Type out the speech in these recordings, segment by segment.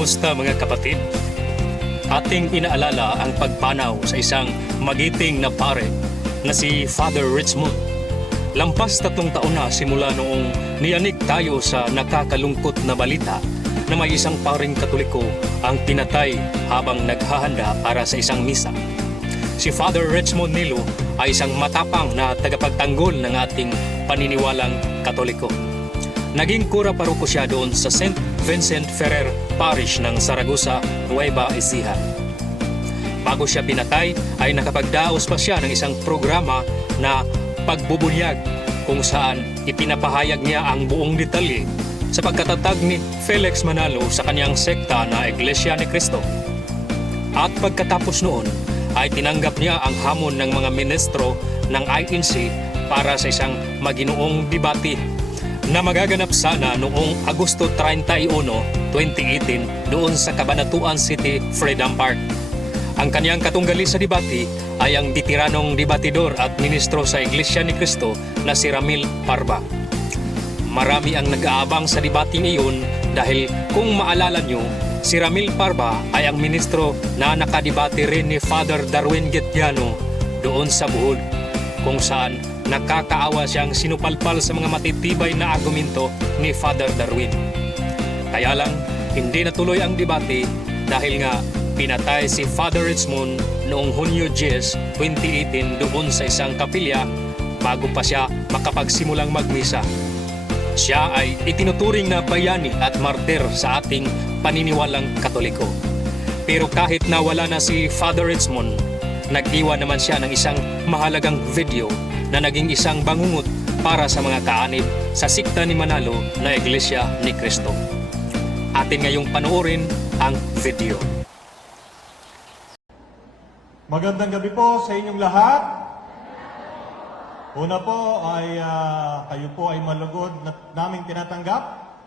Kumusta mga kapatid? Ating inaalala ang pagpanaw sa isang magiting na pare na si Father Richmond. Lampas 3 taon na simula noong niyanig tayo sa nakakalungkot na balita na may isang paring Katoliko ang pinatay habang naghahanda para sa isang misa. Si Father Richmond Nilo ay isang matapang na tagapagtanggol ng ating paniniwalang Katoliko. Naging kura paroko siya doon sa St. Vincent Ferrer Parish ng Saragossa, Nueva Ecija. Bago siya pinatay ay nakapagdaos pa siya ng isang programa na pagbubunyag kung saan ipinapahayag niya ang buong detalye sa pagkatatag ni Felix Manalo sa kanyang sekta na Iglesia ni Cristo. At pagkatapos noon ay tinanggap niya ang hamon ng mga ministro ng INC para sa isang maginoong debate na magaganap sana noong Agosto 31, 2018 doon sa Cabanatuan City, Freedom Park. Ang kanyang katunggali sa debate ay ang bitiranong debatidor at ministro sa Iglesia ni Cristo na si Ramil Parba. Marami ang nag-aabang sa debate iyon dahil kung maalala nyo, si Ramil Parba ay ang ministro na nakadebate rin ni Father Darwin Getiano doon sa Bohol, kung saan nakakaawa siyang sinupalpal sa mga matitibay na argumento ni Father Darwin. Kaya lang, hindi natuloy ang debate dahil nga pinatay si Father Richmond noong Hunyo 10, 2018 doon sa isang kapilya bago pa siya makapagsimulang magmisa. Siya ay itinuturing na bayani at martir sa ating paniniwalang Katoliko. Pero kahit nawala na si Father Richmond, nag-iwan naman siya ng isang mahalagang video na naging isang bangungot para sa mga kaanib sa sikta ni Manalo na Iglesia ni Cristo. Atin ngayong panoorin ang video. Magandang gabi po sa inyong lahat. Una po ay kayo po ay malugod na naming tinatanggap,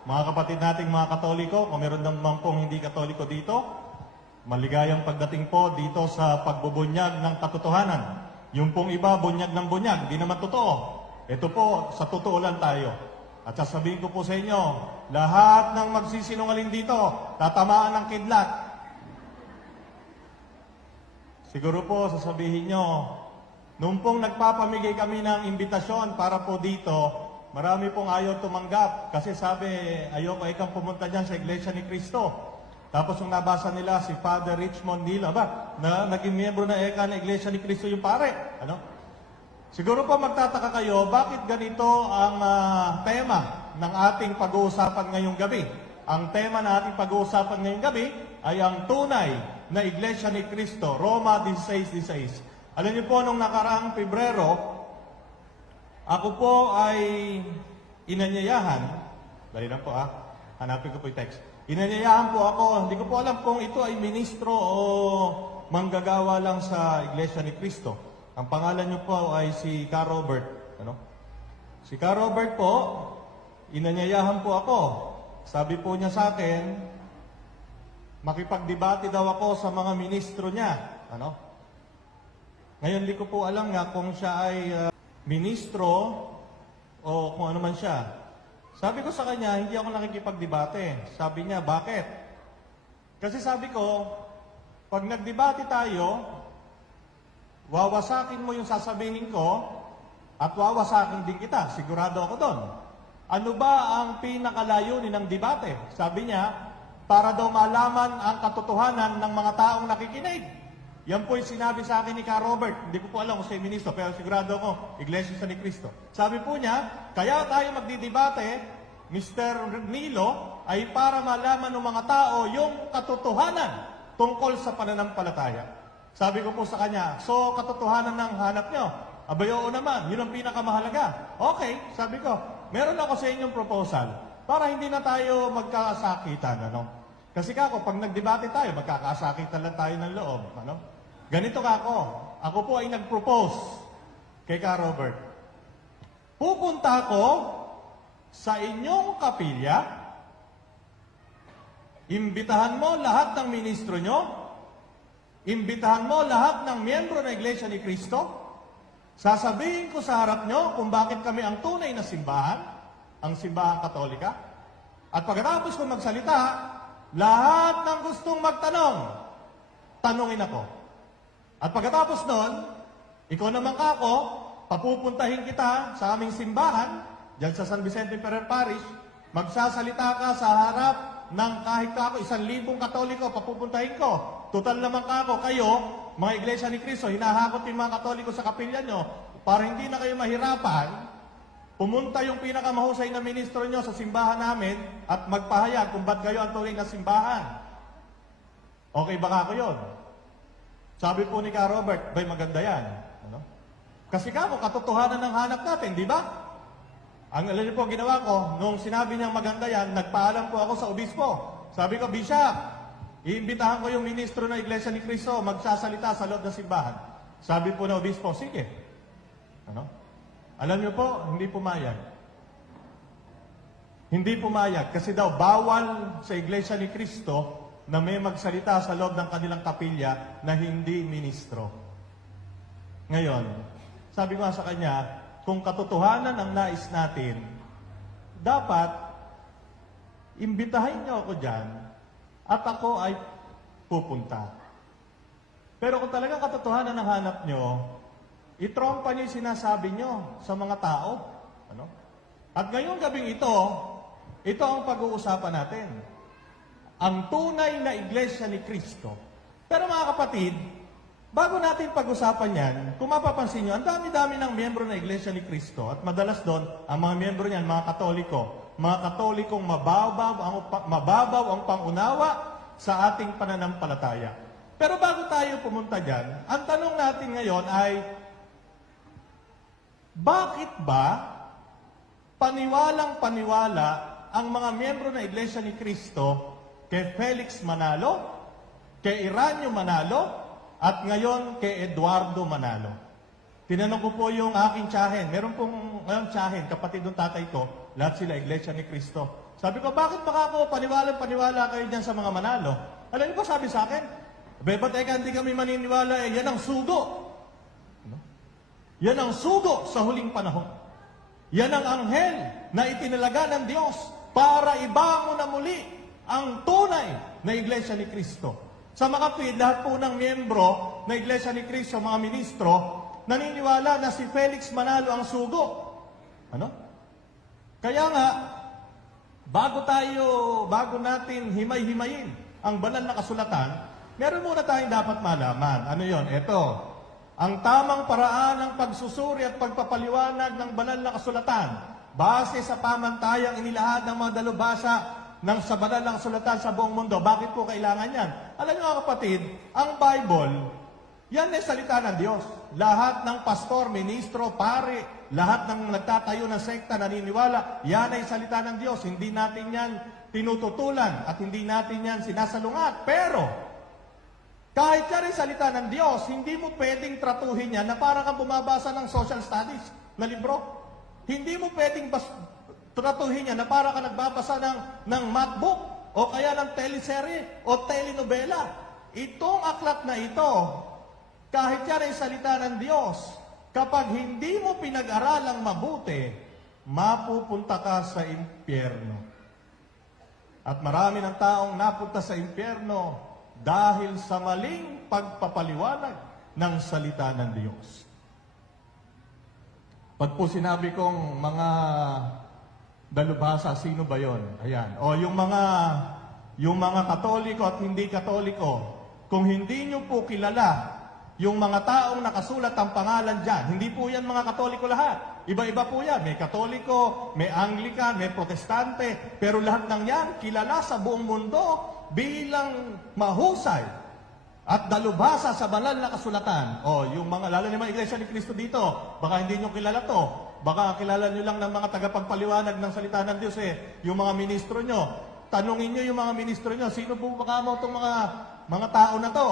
mga kapatid nating mga Katoliko, kung meron naman pong hindi Katoliko dito. Maligayang pagdating po dito sa pagbubunyag ng katotohanan. Yung pong iba, bunyag ng bunyag, di naman totoo. Ito po, sa totoo lang tayo. At sasabihin ko po sa inyo, lahat ng magsisinungaling dito, tatamaan ng kidlat. Siguro po, sasabihin nyo, nung pong nagpapamigay kami ng imbitasyon para po dito, marami pong ayaw tumanggap. Kasi sabi, ayoko ikang pumunta dyan sa Iglesia ni Cristo. Tapos yung nabasa nila si Father Richmond Nilo, na naging miyembro na ECA ng Iglesia ni Cristo yung pare. Ano? Siguro po magtataka kayo, bakit ganito ang tema ng ating pag-uusapan ngayong gabi? Ang tema na ating pag-uusapan ngayong gabi ay ang tunay na Iglesia ni Cristo, Roma 16:16. Alam niyo po, nung nakaraang Pebrero, ako po ay inanyayahan, dali lang po hanapin ko po yung text. Inanyayahan po ako, hindi ko po alam kung ito ay ministro o manggagawa lang sa Iglesia ni Cristo. Ang pangalan niyo po ay si Ka Robert. Ano? Si Ka Robert po, inanyayahan po ako. Sabi po niya sa akin, makipagdebate daw ako sa mga ministro niya. Ano? Ngayon, hindi ko po alam nga kung siya ay ministro o kung ano man siya. Sabi ko sa kanya, hindi ako nakikipagdebate. Sabi niya, bakit? Kasi sabi ko, pag nagdebate tayo, wawasakin mo yung sasabihin ko at wawasakin din kita. Sigurado ako doon. Ano ba ang pinakalayunin ng debate? Sabi niya, para daw malaman ang katotohanan ng mga taong nakikinig. Yan po yung sinabi sa akin ni Ka Robert. Hindi ko po alam kung siya ministro, pero sigurado ako, Iglesia ni Cristo. Sabi po niya, kaya tayo magdidebate, Mr. Nilo, ay para malaman ng mga tao yung katotohanan tungkol sa pananampalataya. Sabi ko po sa kanya, so katotohanan ng hanap nyo? Abay, oo naman, yun ang pinakamahalaga. Okay, sabi ko, meron ako sa inyong proposal para hindi na tayo magkakasakitan. Ano? Kasi kako, pag nagdebate tayo, magkakasakitan lang tayo ng loob. Ano? Ganito ako po ay nag-propose kay Ka Robert. Pupunta ako sa inyong kapilya, imbitahan mo lahat ng ministro nyo, imbitahan mo lahat ng miyembro ng Iglesia ni Cristo, sasabihin ko sa harap nyo kung bakit kami ang tunay na simbahan, ang simbahang Katolika, at pagkatapos ko magsalita, lahat ng gustong magtanong, tanungin ako. At pagkatapos nun, ikaw naman kako, papupuntahin kita sa aming simbahan, dyan sa San Vicente Ferrer Parish, magsasalita ka sa harap ng kahit kako, 1,000 Katoliko, papupuntahin ko. Total naman kako, kayo, mga Iglesia ni Cristo, hinahakot yung mga Katoliko sa kapilya nyo, para hindi na kayo mahirapan, pumunta yung pinakamahusay na ministro nyo sa simbahan namin at magpahayag kung ba't kayo ang tunay na simbahan. Okay ba kako yun? Sabi po ni Ka Robert, bay maganda yan. Ano? Kasi kako, katotohanan ng hanap natin, di ba? Ang alam niyo po ginawa ko, nung sinabi niyang maganda yan, nagpaalam po ako sa obispo. Sabi ko, Bishop, iimbitahan ko yung ministro ng Iglesia ni Cristo magsasalita sa loob ng simbahan. Sabi po ng obispo, sige. Ano? Alam niyo po, hindi pumayag. Hindi pumayag kasi daw bawal sa Iglesia ni Cristo na may magsalita sa loob ng kanilang kapilya na hindi ministro. Ngayon, sabi ko nga sa kanya, kung katotohanan ang nais natin, dapat imbitahin niyo ako dyan at ako ay pupunta. Pero kung talagang katotohanan ang hanap niyo, itrompa niyo yung sinasabi niyo sa mga tao. Ano? At ngayong gabing ito ang pag-uusapan natin. Ang tunay na Iglesia ni Cristo. Pero mga kapatid, bago natin pag-usapan yan, kung mapapansin nyo, ang dami-dami ng miyembro ng Iglesia ni Cristo at madalas doon, ang mga miyembro niyan, mga Katolikong mababaw ang pangunawa sa ating pananampalataya. Pero bago tayo pumunta dyan, ang tanong natin ngayon ay, bakit ba paniwalang-paniwala ang mga miyembro ng Iglesia ni Cristo kay Felix Manalo, kay Iranio Manalo, at ngayon kay Eduardo Manalo? Tinanong ko po yung aking tiyahin. Meron pong ngayon tiyahin, kapatid ng tatay ko, lahat sila Iglesia ni Cristo. Sabi ko, bakit baka ako paniwala kayo dyan sa mga Manalo? Alam niyo ba sabi sa akin? Ba't hindi kami maniniwala, yan ang sugo. Yan ang sugo sa huling panahon. Yan ang anghel na itinalaga ng Diyos para ibangon na muli ang tunay na Iglesia ni Cristo. Sa makapid, lahat po ng miyembro na Iglesia ni Cristo, mga ministro, naniniwala na si Felix Manalo ang sugo. Ano? Kaya nga, bago natin himay-himayin ang banal na kasulatan, meron muna tayong dapat malaman. Ano yon? Ito. Ang tamang paraan ng pagsusuri at pagpapaliwanag ng banal na kasulatan base sa pamantayang inilahad ng mga dalubhasa sa banal na kasulatan sa buong mundo. Bakit po kailangan yan? Alam niyo mga kapatid, ang Bible, yan ay salita ng Diyos. Lahat ng pastor, ministro, pare, lahat ng nagtatayo ng sekta naniniwala, yan ay salita ng Diyos. Hindi natin yan tinututulan at hindi natin yan sinasalungat. Pero, kahit yan ay salita ng Diyos, hindi mo pwedeng tratuhin yan na parang kang bumabasa ng social studies na libro. Hindi mo pwedeng tratuhin yan na parang kang nagbabasa ng math book o kaya ng teleserye o telenovela. Itong aklat na ito, kahit yan ay salita ng Diyos, kapag hindi mo pinag-aralang mabuti, mapupunta ka sa impyerno. At marami ng taong napunta sa impyerno dahil sa maling pagpapaliwanag ng salita ng Diyos. Pag po sinabi kong mga dalubhasa, sino ba yon? Ayan. O yung mga Katoliko at hindi Katoliko, kung hindi nyo po kilala yung mga taong nakasulat ang pangalan dyan, hindi po yan mga Katoliko lahat. Iba-iba po yan. May Katoliko, may Anglican, may Protestante, pero lahat ng yan kilala sa buong mundo bilang mahusay at dalubhasa sa banal na kasulatan. O, yung mga, lalo na mga Iglesia ni Cristo dito, baka hindi nyo kilala to. Baka kilala nyo lang ng mga tagapagpaliwanag ng salita ng Diyos yung mga ministro nyo. Tanungin nyo yung mga ministro nyo, sino po baka mo itong mga tao na to?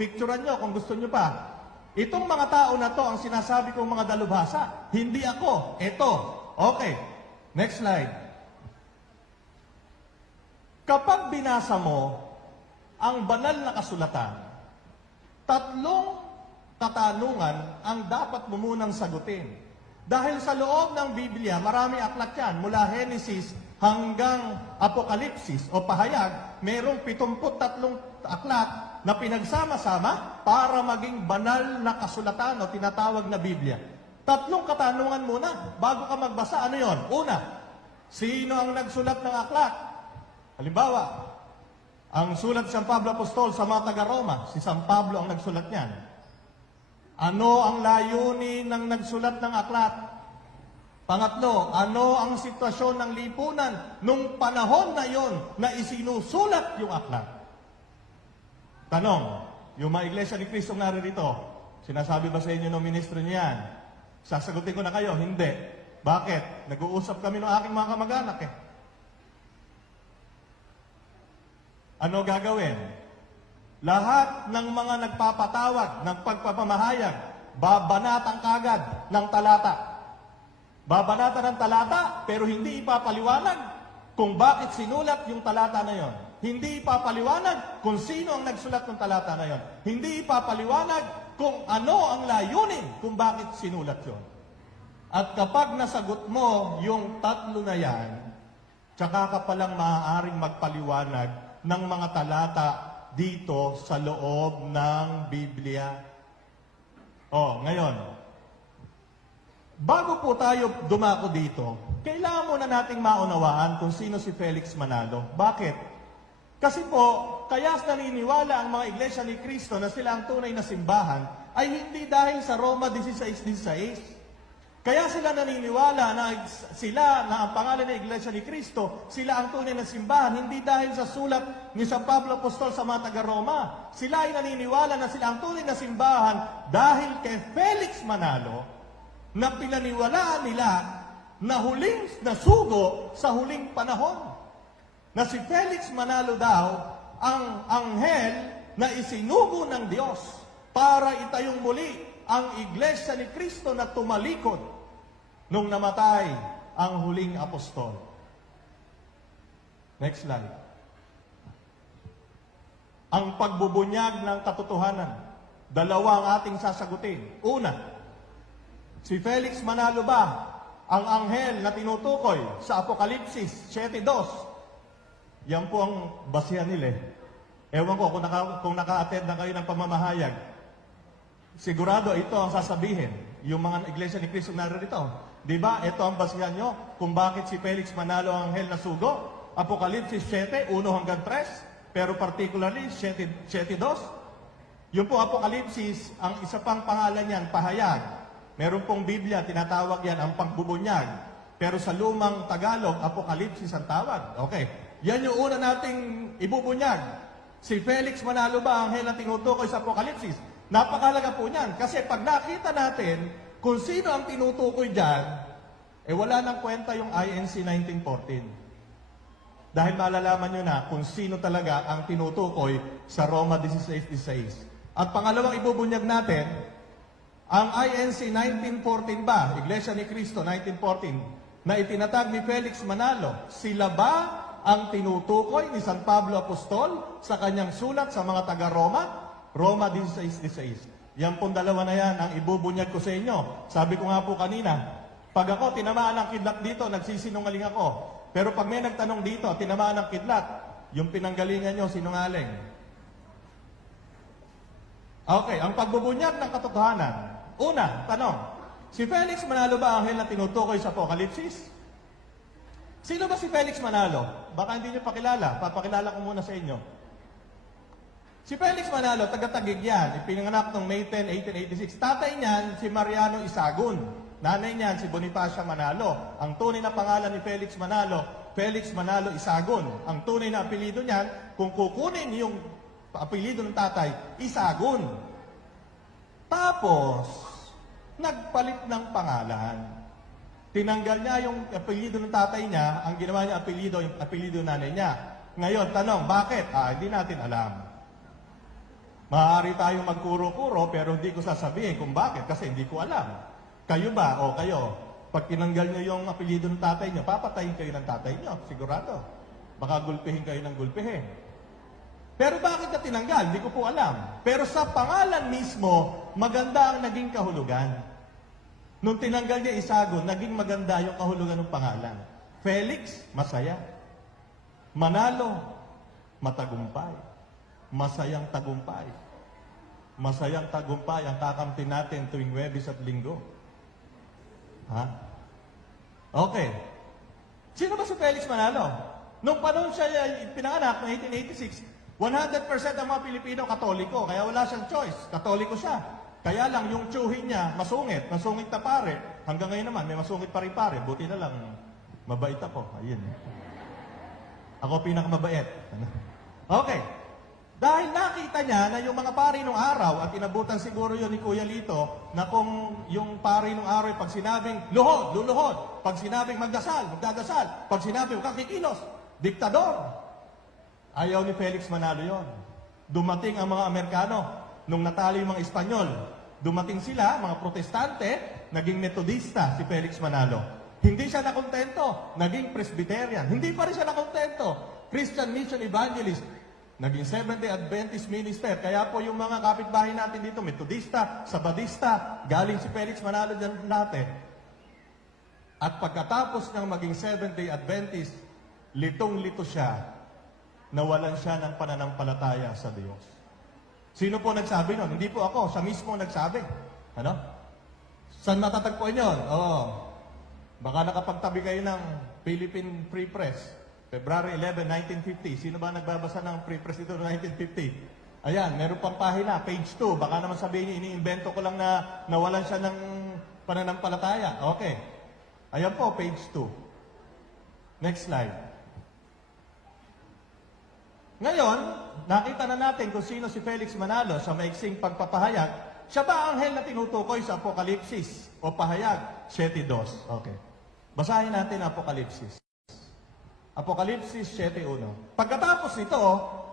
Picturean nyo kung gusto nyo pa. Itong mga tao na to, ang sinasabi kong mga dalubhasa, hindi ako, ito. Okay, next slide. Kapag binasa mo ang banal na kasulatan, 3 katanungan ang dapat mo munang sagutin. Dahil sa loob ng Biblia, marami aklat yan. Mula Genesis hanggang Apokalipsis o Pahayag, merong 73 aklat na pinagsama-sama para maging banal na kasulatan o tinatawag na Biblia. 3 katanungan muna bago ka magbasa. Ano yon? Una, sino ang nagsulat ng aklat? Halimbawa, ang sulat San Pablo Apostol sa mga taga-Roma, si San Pablo ang nagsulat niyan. Ano ang layunin ng nagsulat ng aklat? Pangatlo, ano ang sitwasyon ng lipunan nung panahon na yon na isinusulat yung aklat? Tanong, yung mga iglesia ni Cristo naririto, sinasabi ba sa inyo ng ministro niyan? Sasagutin ko na kayo, hindi. Bakit? Nag-uusap kami ng aking mga kamag-anak eh. Ano gagawin? Lahat ng mga nagpapatawag ng pagpapamahayag, babanatan kagad ng talata. Babanatan ng talata, pero hindi ipapaliwanag kung bakit sinulat yung talata na yon. Hindi ipapaliwanag kung sino ang nagsulat ng talata na yon. Hindi ipapaliwanag kung ano ang layunin kung bakit sinulat yon. At kapag nasagot mo yung 3 na yan, tsaka ka palang maaaring magpaliwanag ng mga talata dito sa loob ng Biblia. Ngayon, bago po tayo dumako dito, kailangan muna nating maunawaan kung sino si Felix Manalo. Bakit? Kasi po, kaya naniniwala ang mga iglesia ni Cristo na sila ang tunay na simbahan ay hindi dahil sa Roma 16:16. Kaya sila naniniwala na ang pangalan ng Iglesia ni Cristo, sila ang tunay na simbahan, hindi dahil sa sulat ni San Pablo Apostol sa mga taga-Roma. Sila ay naniniwala na sila ang tunay na simbahan dahil kay Felix Manalo na pinaniwalaan nila na huling nasugo sa huling panahon. Na si Felix Manalo daw ang anghel na isinugo ng Diyos para itayong muli ang Iglesia ni Cristo na tumalikod nung namatay ang huling apostol. Next slide. Ang pagbubunyag ng katotohanan. 2 ang ating sasagutin. Una, si Felix Manalo ba ang anghel na tinutukoy sa Apokalipsis 7:2? Yan po ang basihan nila. Ewan ko kung naka-attend na kayo ng pamamahayag. Sigurado ito ang sasabihin. Yung mga iglesia ni Cristo naririto. Di ba? Ito ang basihan nyo kung bakit si Felix Manalo ang anghel na sugo. Apokalipsis 7, 1 hanggang 3. Pero particularly, 7:2. Yung po Apokalipsis, ang isa pang pangalan niyan, Pahayag. Meron pong Biblia, tinatawag yan ang pagbubunyag. Pero sa lumang Tagalog, Apokalipsis ang tawag. Okay. Yan yung una nating ibubunyag. Si Felix Manalo ba ang anghel na tinutukoy sa Apokalipsis? Napakalaga po niyan. Kasi pag nakita natin kung sino ang tinutukoy dyan, wala nang kwenta yung INC 1914. Dahil malalaman nyo na kung sino talaga ang tinutukoy sa Roma 16:16. At pangalawang ibubunyag natin, ang INC 1914 ba, Iglesia ni Cristo 1914, na itinatag ni Felix Manalo, sila ba ang tinutukoy ni San Pablo Apostol sa kanyang sulat sa mga taga-Roma? Roma 16:16. Yan pong 2 na yan ang ibubunyag ko sa inyo. Sabi ko nga po kanina, pag ako tinamaan ng kidlat dito, nagsisinungaling ako. Pero pag may nagtanong dito, tinamaan ng kidlat, yung pinanggalingan nyo, sinungaling. Okay, ang pagbubunyag ng katotohanan. Una, tanong, si Felix Manalo ba ang anghel na tinutukoy sa Apokalipsis? Sino ba si Felix Manalo? Baka hindi nyo pakilala. Papakilala ko muna sa inyo. Si Felix Manalo, taga-Taguig yan. Ipinanganak noong May 10, 1886. Tatay niyan, si Mariano Isagun. Nanay niyan, si Bonifacia Manalo. Ang tunay na pangalan ni Felix Manalo Isagun. Ang tunay na apelido niyan, kung kukunin yung apelido ng tatay, Isagun. Tapos, nagpalit ng pangalan. Tinanggal niya yung apelido ng tatay niya, ang ginawa niya apelido, yung apelido ng nanay niya. Ngayon, tanong, bakit? Hindi natin alam. Maaari tayong magkuro-kuro pero hindi ko sasabihin kung bakit kasi hindi ko alam. Kayo ba o kayo, pag tinanggal nyo yung apelido ng tatay nyo, papatayin kayo ng tatay nyo, sigurado. Baka gulpihin kayo ng gulpihin. Pero bakit na tinanggal? Hindi ko po alam. Pero sa pangalan mismo, maganda ang naging kahulugan. Nung tinanggal niya Isagon, naging maganda yung kahulugan ng pangalan. Felix, masaya. Manalo, matagumpay. Masayang tagumpay. Masayang tagumpay ang kakamtin natin tuwing Huwebes at Linggo. Ha? Okay. Sino ba si Felix Manalo? Nung panahon siya pinanganak, noong 1886, 100% ang mga Pilipino Katoliko, kaya wala siyang choice. Katoliko siya. Kaya lang yung tsuhin niya, masungit na pare. Hanggang ngayon naman, may masungit pa rin pare. Buti na lang, mabait ako. Ayun. Ako pinakamabait. Okay. Dahil nakita niya na yung mga pari nung araw, at inabutan siguro yun ni Kuya Lito, na kung yung pari nung araw, pag sinabing luhod, luluhod. Pag sinabing magdasal, magdadasal. Pag sinabing kakikilos, diktador. Ayaw ni Felix Manalo yon. Dumating ang mga Amerikano nung natalo yung mga Espanyol. Dumating sila, mga protestante, naging metodista si Felix Manalo. Hindi siya nakontento, naging Presbyterian. Hindi pa rin siya nakontento, Christian Mission Evangelist. Naging Seventh-day Adventist minister. Kaya po yung mga kapitbahay natin dito, metodista, sabadista, galing si Felix Manalo dyan natin. At pagkatapos niyang maging Seventh-day Adventist, litong-lito siya, nawalan siya ng pananampalataya sa Diyos. Sino po nagsabi nun? Hindi po ako, siya mismo nagsabi. Ano? Saan matatagpuan yun? Baka nakapagtabi kayo ng Philippine Free Press. February 11, 1950. Sino ba nagbabasa ng Free Press dito noong 1950? Ayan, meron pang pahina, page 2. Baka naman sabihin niyo, iniimbento ko lang na nawalan siya ng pananampalataya. Okay. Ayan po, page 2. Next slide. Ngayon, nakita na natin kung sino si Felix Manalo sa maiksing pagpapahayag. Siya ba ang anghel na tinutukoy sa Apokalipsis o pahayag? 7:2. Okay. Basahin natin ang Apokalipsis. Apokalipsis 7:1. Pagkatapos nito,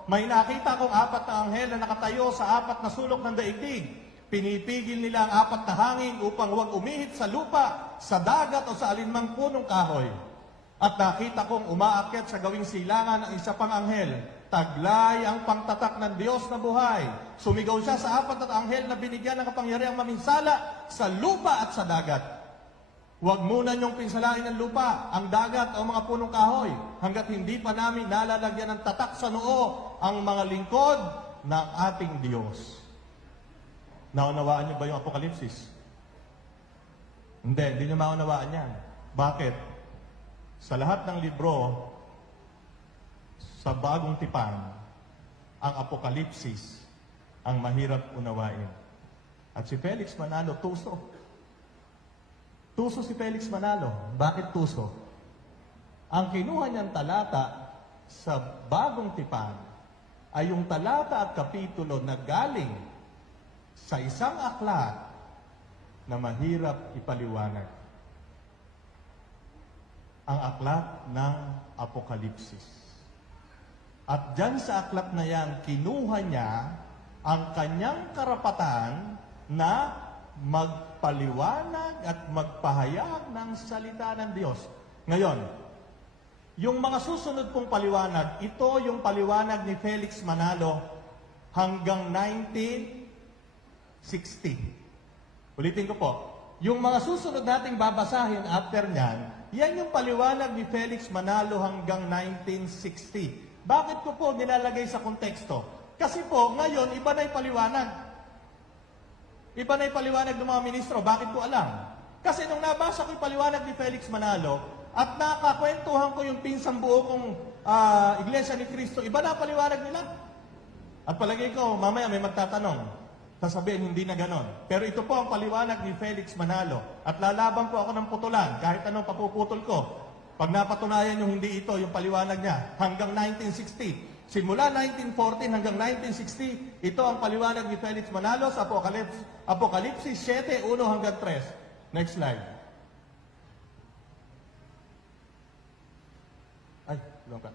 may nakita kong 4 na anghel na nakatayo sa 4 na sulok ng daigdig. Pinipigil nila ang 4 na hangin upang huwag umihit sa lupa, sa dagat o sa alinmang punong kahoy. At nakita kong umaakyat sa gawing silangan ang isa pang anghel. Taglay ang pangtatak ng Diyos na buhay. Sumigaw siya sa 4 na anghel na binigyan ng kapangyarihang maminsala sa lupa at sa dagat. Huwag muna niyong pinsalain ang lupa, ang dagat o mga punong kahoy, hanggat hindi pa namin nalalagyan ng tatak sa noo ang mga lingkod ng ating Diyos. Naunawaan niyo ba yung Apokalipsis? Hindi niyo maunawaan yan. Bakit? Sa lahat ng libro, sa bagong tipan, ang Apokalipsis ang mahirap unawain. At si Felix Manalo, tuso. Tuso si Felix Manalo. Bakit tuso? Ang kinuha niyang talata sa bagong tipan ay yung talata at kapitulo na galing sa isang aklat na mahirap ipaliwanag. Ang aklat ng Apokalipsis. At dyan sa aklat na yan, kinuha niya ang kanyang karapatan na magpaliwanag at magpahayag ng salita ng Diyos. Ngayon, yung mga susunod pong paliwanag, ito yung paliwanag ni Felix Manalo hanggang 1960. Ulitin ko po, yung mga susunod nating babasahin after nyan, yan yung paliwanag ni Felix Manalo hanggang 1960. Bakit ko po nilalagay sa konteksto? Kasi po, ngayon, iba na yung paliwanag. Iba na yung paliwanag ng mga ministro. Bakit ko alam? Kasi nung nabasa ko yung paliwanag ni Felix Manalo at nakakwentuhan ko yung pinsang buo kong Iglesia ni Cristo, iba na paliwanag nila. At palagay ko, mamaya may magtatanong. Sasabihin, hindi na ganon. Pero ito po ang paliwanag ni Felix Manalo. At lalaban po ako ng putulan, kahit anong papuputol ko. Pag napatunayan yung hindi ito, yung paliwanag niya, hanggang 1960. Simula 1914 hanggang 1960, ito ang paliwanag ni Felix Manalo sa Apokalipsis 7:1 hanggang 3. Next slide. Ay, lang ka.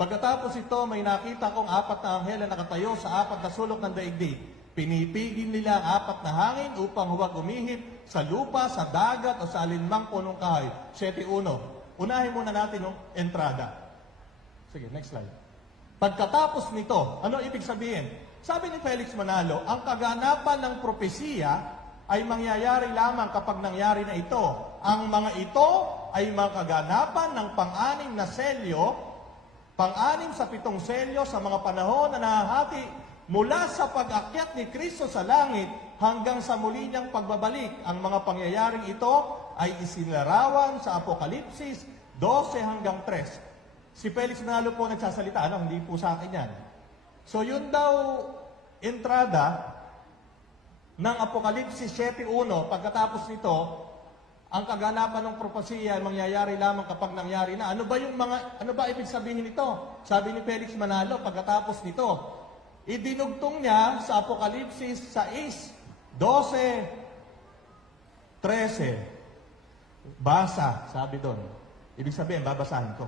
Pagkatapos ito, may nakita kong 4 na anghel na nakatayo sa 4 na sulok ng daigdig. Pinipigil nila ang 4 na hangin upang huwag umihip sa lupa, sa dagat o sa alinmang punong kahoy. 7:1. Unahin muna natin yung entrada. Sige, next slide. Pagkatapos nito, ano ibig sabihin? Sabi ni Felix Manalo, ang kaganapan ng propesiya ay mangyayari lamang kapag nangyari na ito. Ang mga ito ay mga kaganapan ng pang-anim na selyo, pang-anim sa 7 selyo sa mga panahon na nahahati mula sa pag-akyat ni Kristo sa langit hanggang sa muli niyang pagbabalik. Ang mga pangyayaring ito ay isinilarawan sa Apokalipsis 12 hanggang 3. Si Felix Manalo po nagsasalita, hindi po sa akin yan. So yun daw, entrada ng Apokalipsis 7.1, pagkatapos nito, ang kaganapan ng propesiya ay mangyayari lamang kapag nangyari na. Ano ba ibig sabihin nito? Sabi ni Felix Manalo, pagkatapos nito, idinugtong niya sa Apokalipsis 6, 12, 13. Basa, sabi doon. Ibig sabihin, babasahin ko.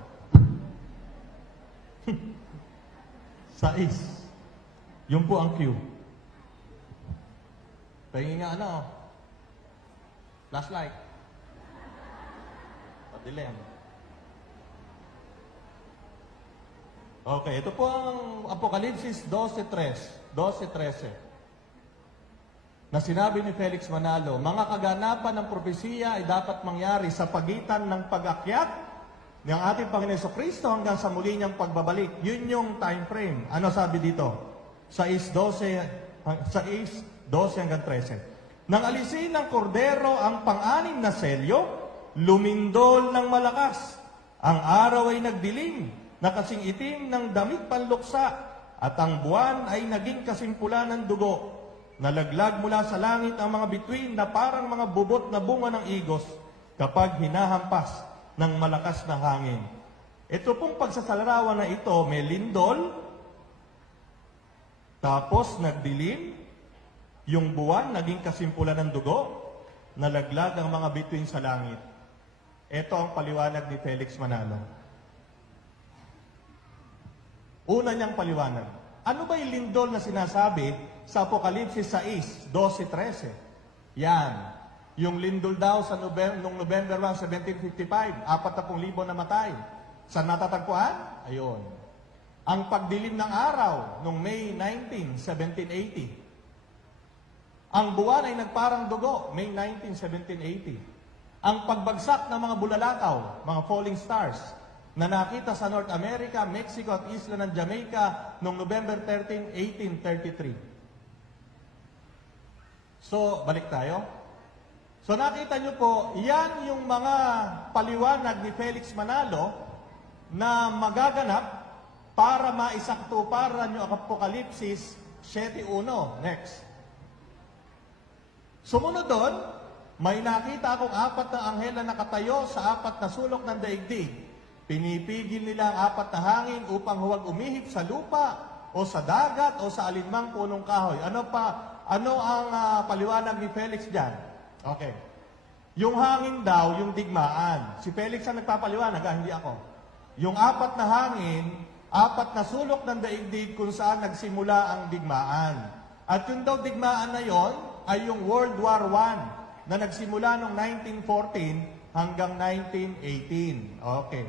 6. Yun po ang cue. Pahingin nga flashlight. Padilim. Okay, ito po ang Apokalipsis 12.13 na sinabi ni Felix Manalo, mga kaganapan ng propesiya ay dapat mangyari sa pagitan ng pag-akyat ng ating Panginoon Jesucristo hanggang sa muli niyang pagbabalik. Yun yung time frame. Ano sabi dito? 6.12 hanggang 13. Nang alisin ng kordero ang pang-anim na selyo, lumindol ng malakas. Ang araw ay nagdilim, na kasing itim ng damit panluksa, at ang buwan ay naging kasing pula ng dugo. Nalaglag mula sa langit ang mga bituin na parang mga bubot na bunga ng igos kapag hinahampas ng malakas na hangin. Ito pong pagsasalarawan na ito, may lindol, tapos nagdilim, yung buwan naging kasimpulan ng dugo, nalaglag ang mga bituin sa langit. Ito ang paliwanag ni Felix Manalo. Una niyang paliwanag. Ano ba yung lindol na sinasabi sa Apokalipsis 6, 12, 13? Yan. Yung lindol daw sa noong November 1, 1755, 40,000 namatay. Saan natatagpuan? Ayun. Ang pagdilim ng araw noong May 19, 1780. Ang buwan ay nagparang dugo, May 19, 1780. Ang pagbagsak ng mga bulalakaw, mga falling stars, na nakita sa North America, Mexico at isla ng Jamaica noong November 13, 1833. So, balik tayo. So, nakita nyo po, yan yung mga paliwanag ni Felix Manalo na magaganap para maisaktuparan yung Apokalipsis 7.1. Next. Sumunod doon, may nakita akong 4 na anghel na nakatayo sa 4 na sulok ng daigdig. Pinipigil nila ang 4 na hangin upang huwag umihip sa lupa o sa dagat o sa alinmang punong kahoy. Ano ang paliwanag ni Felix dyan? Okay. Yung hangin daw, yung digmaan. Si Felix ang nagpapaliwanag, hindi ako. Yung 4 na hangin, 4 na sulok ng daigdig kung saan nagsimula ang digmaan. At yung daw digmaan na yon ay yung World War I na nagsimula noong 1914 hanggang 1918. Okay.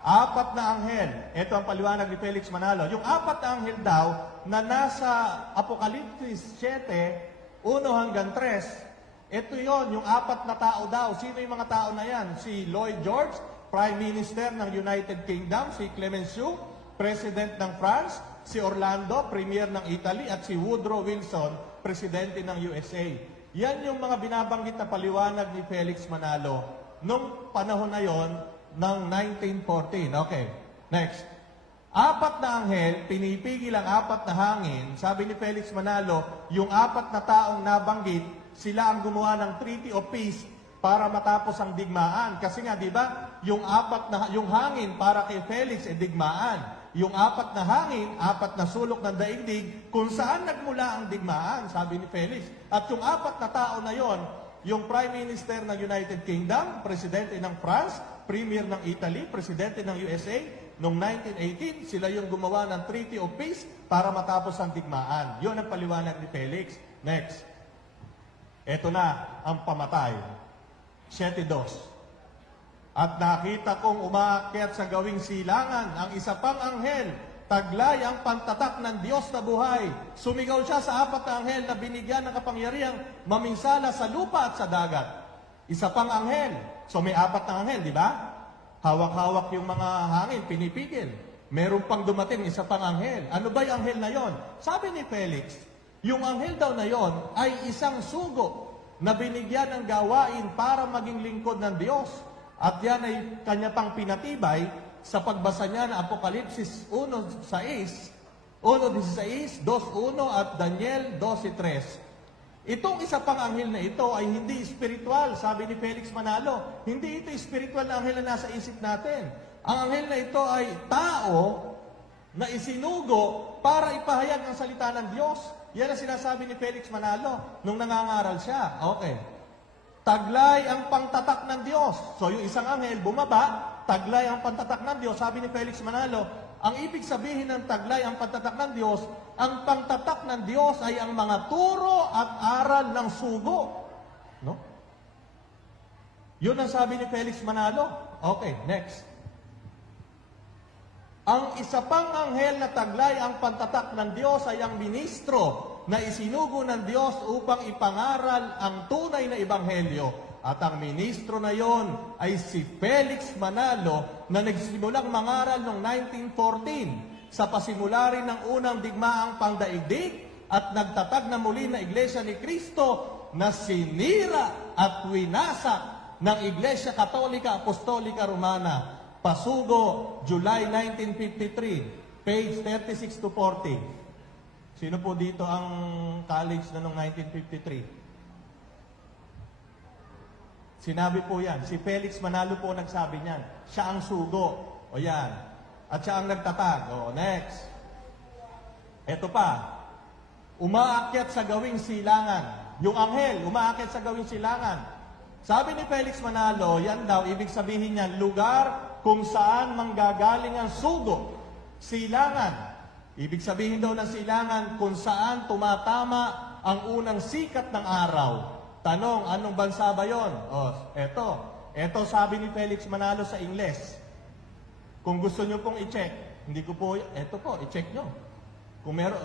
4 na anghel. Ito ang paliwanag ni Felix Manalo. Yung 4 na anghel daw na nasa Apokalipsis 7, 1 hanggang 3, ito yon yung 4 na tao daw. Sino yung mga tao na yan? Si Lloyd George, Prime Minister ng United Kingdom, si Clemenceau, President ng France, si Orlando, Premier ng Italy, at si Woodrow Wilson, Presidente ng USA. Yan yung mga binabanggit na paliwanag ni Felix Manalo nung panahon na yon ng 1914. Okay, next. 4 na anghel, pinipigil ang 4 na hangin. Sabi ni Felix Manalo, yung 4 na taong nabanggit, sila ang gumawa ng Treaty of Peace para matapos ang digmaan. Kasi nga, di ba, yung hangin para kay Felix digmaan. Yung 4 na hangin, 4 na sulok ng daigdig, kung saan nagmula ang digmaan, sabi ni Felix. At yung 4 na tao na yon, yung Prime Minister ng United Kingdom, Presidente ng France, Premier ng Italy, Presidente ng USA, noong 1918, sila yung gumawa ng Treaty of Peace para matapos ang digmaan. Yun ang paliwanag ni Felix. Next. Ito na ang pamatay. 7.2. At nakita kong umaakyat sa gawing silangan ang isa pang anghel, taglay ang pantatak ng Diyos na buhay. Sumigaw siya sa apat na anghel na binigyan ng kapangyarihang maminsala sa lupa at sa dagat. Isa pang anghel. So may apat na anghel, di ba? Hawak-hawak yung mga hangin, pinipigil. Meron pang dumating, isa pang anghel. Ano ba yung anghel na yon? Sabi ni Felix, yung anghel daw na yon ay isang sugo na binigyan ng gawain para maging lingkod ng Diyos. At yan ay kanya pang pinatibay sa pagbasa niya ng Apokalipsis 1:16, 1:16, 2:1 at Daniel 12:3. Itong isa pang anghel na ito ay hindi espiritual, sabi ni Felix Manalo. Hindi ito espiritual na anghel na nasa isip natin. Ang anghel na ito ay tao na isinugo para ipahayag ang salita ng Diyos. Yan ang sinasabi ni Felix Manalo nung nangangaral siya. Okay. Taglay ang pangtatak ng Diyos. So yung isang anghel bumaba, taglay ang pangtatak ng Diyos. Sabi ni Felix Manalo, ang ibig sabihin ng taglay ang pangtatak ng Diyos, ang pangtatak ng Diyos ay ang mga turo at aral ng sugo. No? Yun ang sabi ni Felix Manalo. Okay, next. Ang isa pang anghel na taglay ang pantatak ng Diyos ay ang ministro na isinugo ng Diyos upang ipangaral ang tunay na ebanghelyo. At ang ministro na yon ay si Felix Manalo na nagsimulang mangaral noong 1914 sa pasimula rin ng unang digmaang pangdaigdig at nagtatag na muli na Iglesia ni Cristo na sinira at winasak ng Iglesia Katolika Apostolika Romana. Pasugo, July 1953, page 36 to 40. Sino po dito ang college na noong 1953? Sinabi po yan. Si Felix Manalo po nagsabi niyan. Siya ang sugo. O yan. At siya ang nagtatag. O, next. Ito pa. Umaakyat sa gawing silangan. Yung anghel, umaakyat sa gawing silangan. Sabi ni Felix Manalo, yan daw, ibig sabihin niyan, lugar kung saan manggagaling ang sugo. Silangan. Ibig sabihin daw ng silangan kung saan tumatama ang unang sikat ng araw. Tanong, anong bansa ba yon? O, eto. Eto sabi ni Felix Manalo sa Ingles. Kung gusto nyo pong i-check, hindi ko po, eto po, i-check nyo. Kung meron,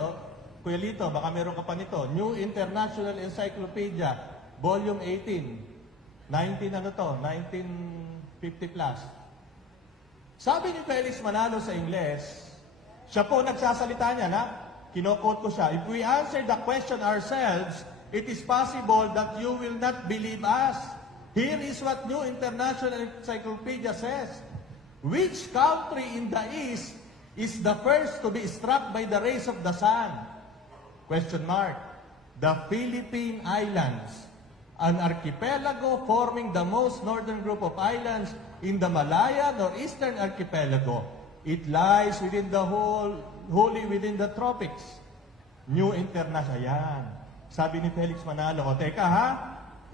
Kuya Lito, baka meron ka pa nito. New International Encyclopedia, Volume 18. 1950 plus. Sabi ni Felix Manalo sa Ingles, siya po nagsasalita niya na, kino-quote ko siya, if we answer the question ourselves, it is possible that you will not believe us. Here is what New International Encyclopedia says. Which country in the East is the first to be struck by the rays of the sun? Question mark. The Philippine Islands, an archipelago forming the most northern group of islands in the Malaya Northeastern Archipelago. It lies within the wholly within the tropics. New International. Yan. Sabi ni Felix Manalo, o teka ha,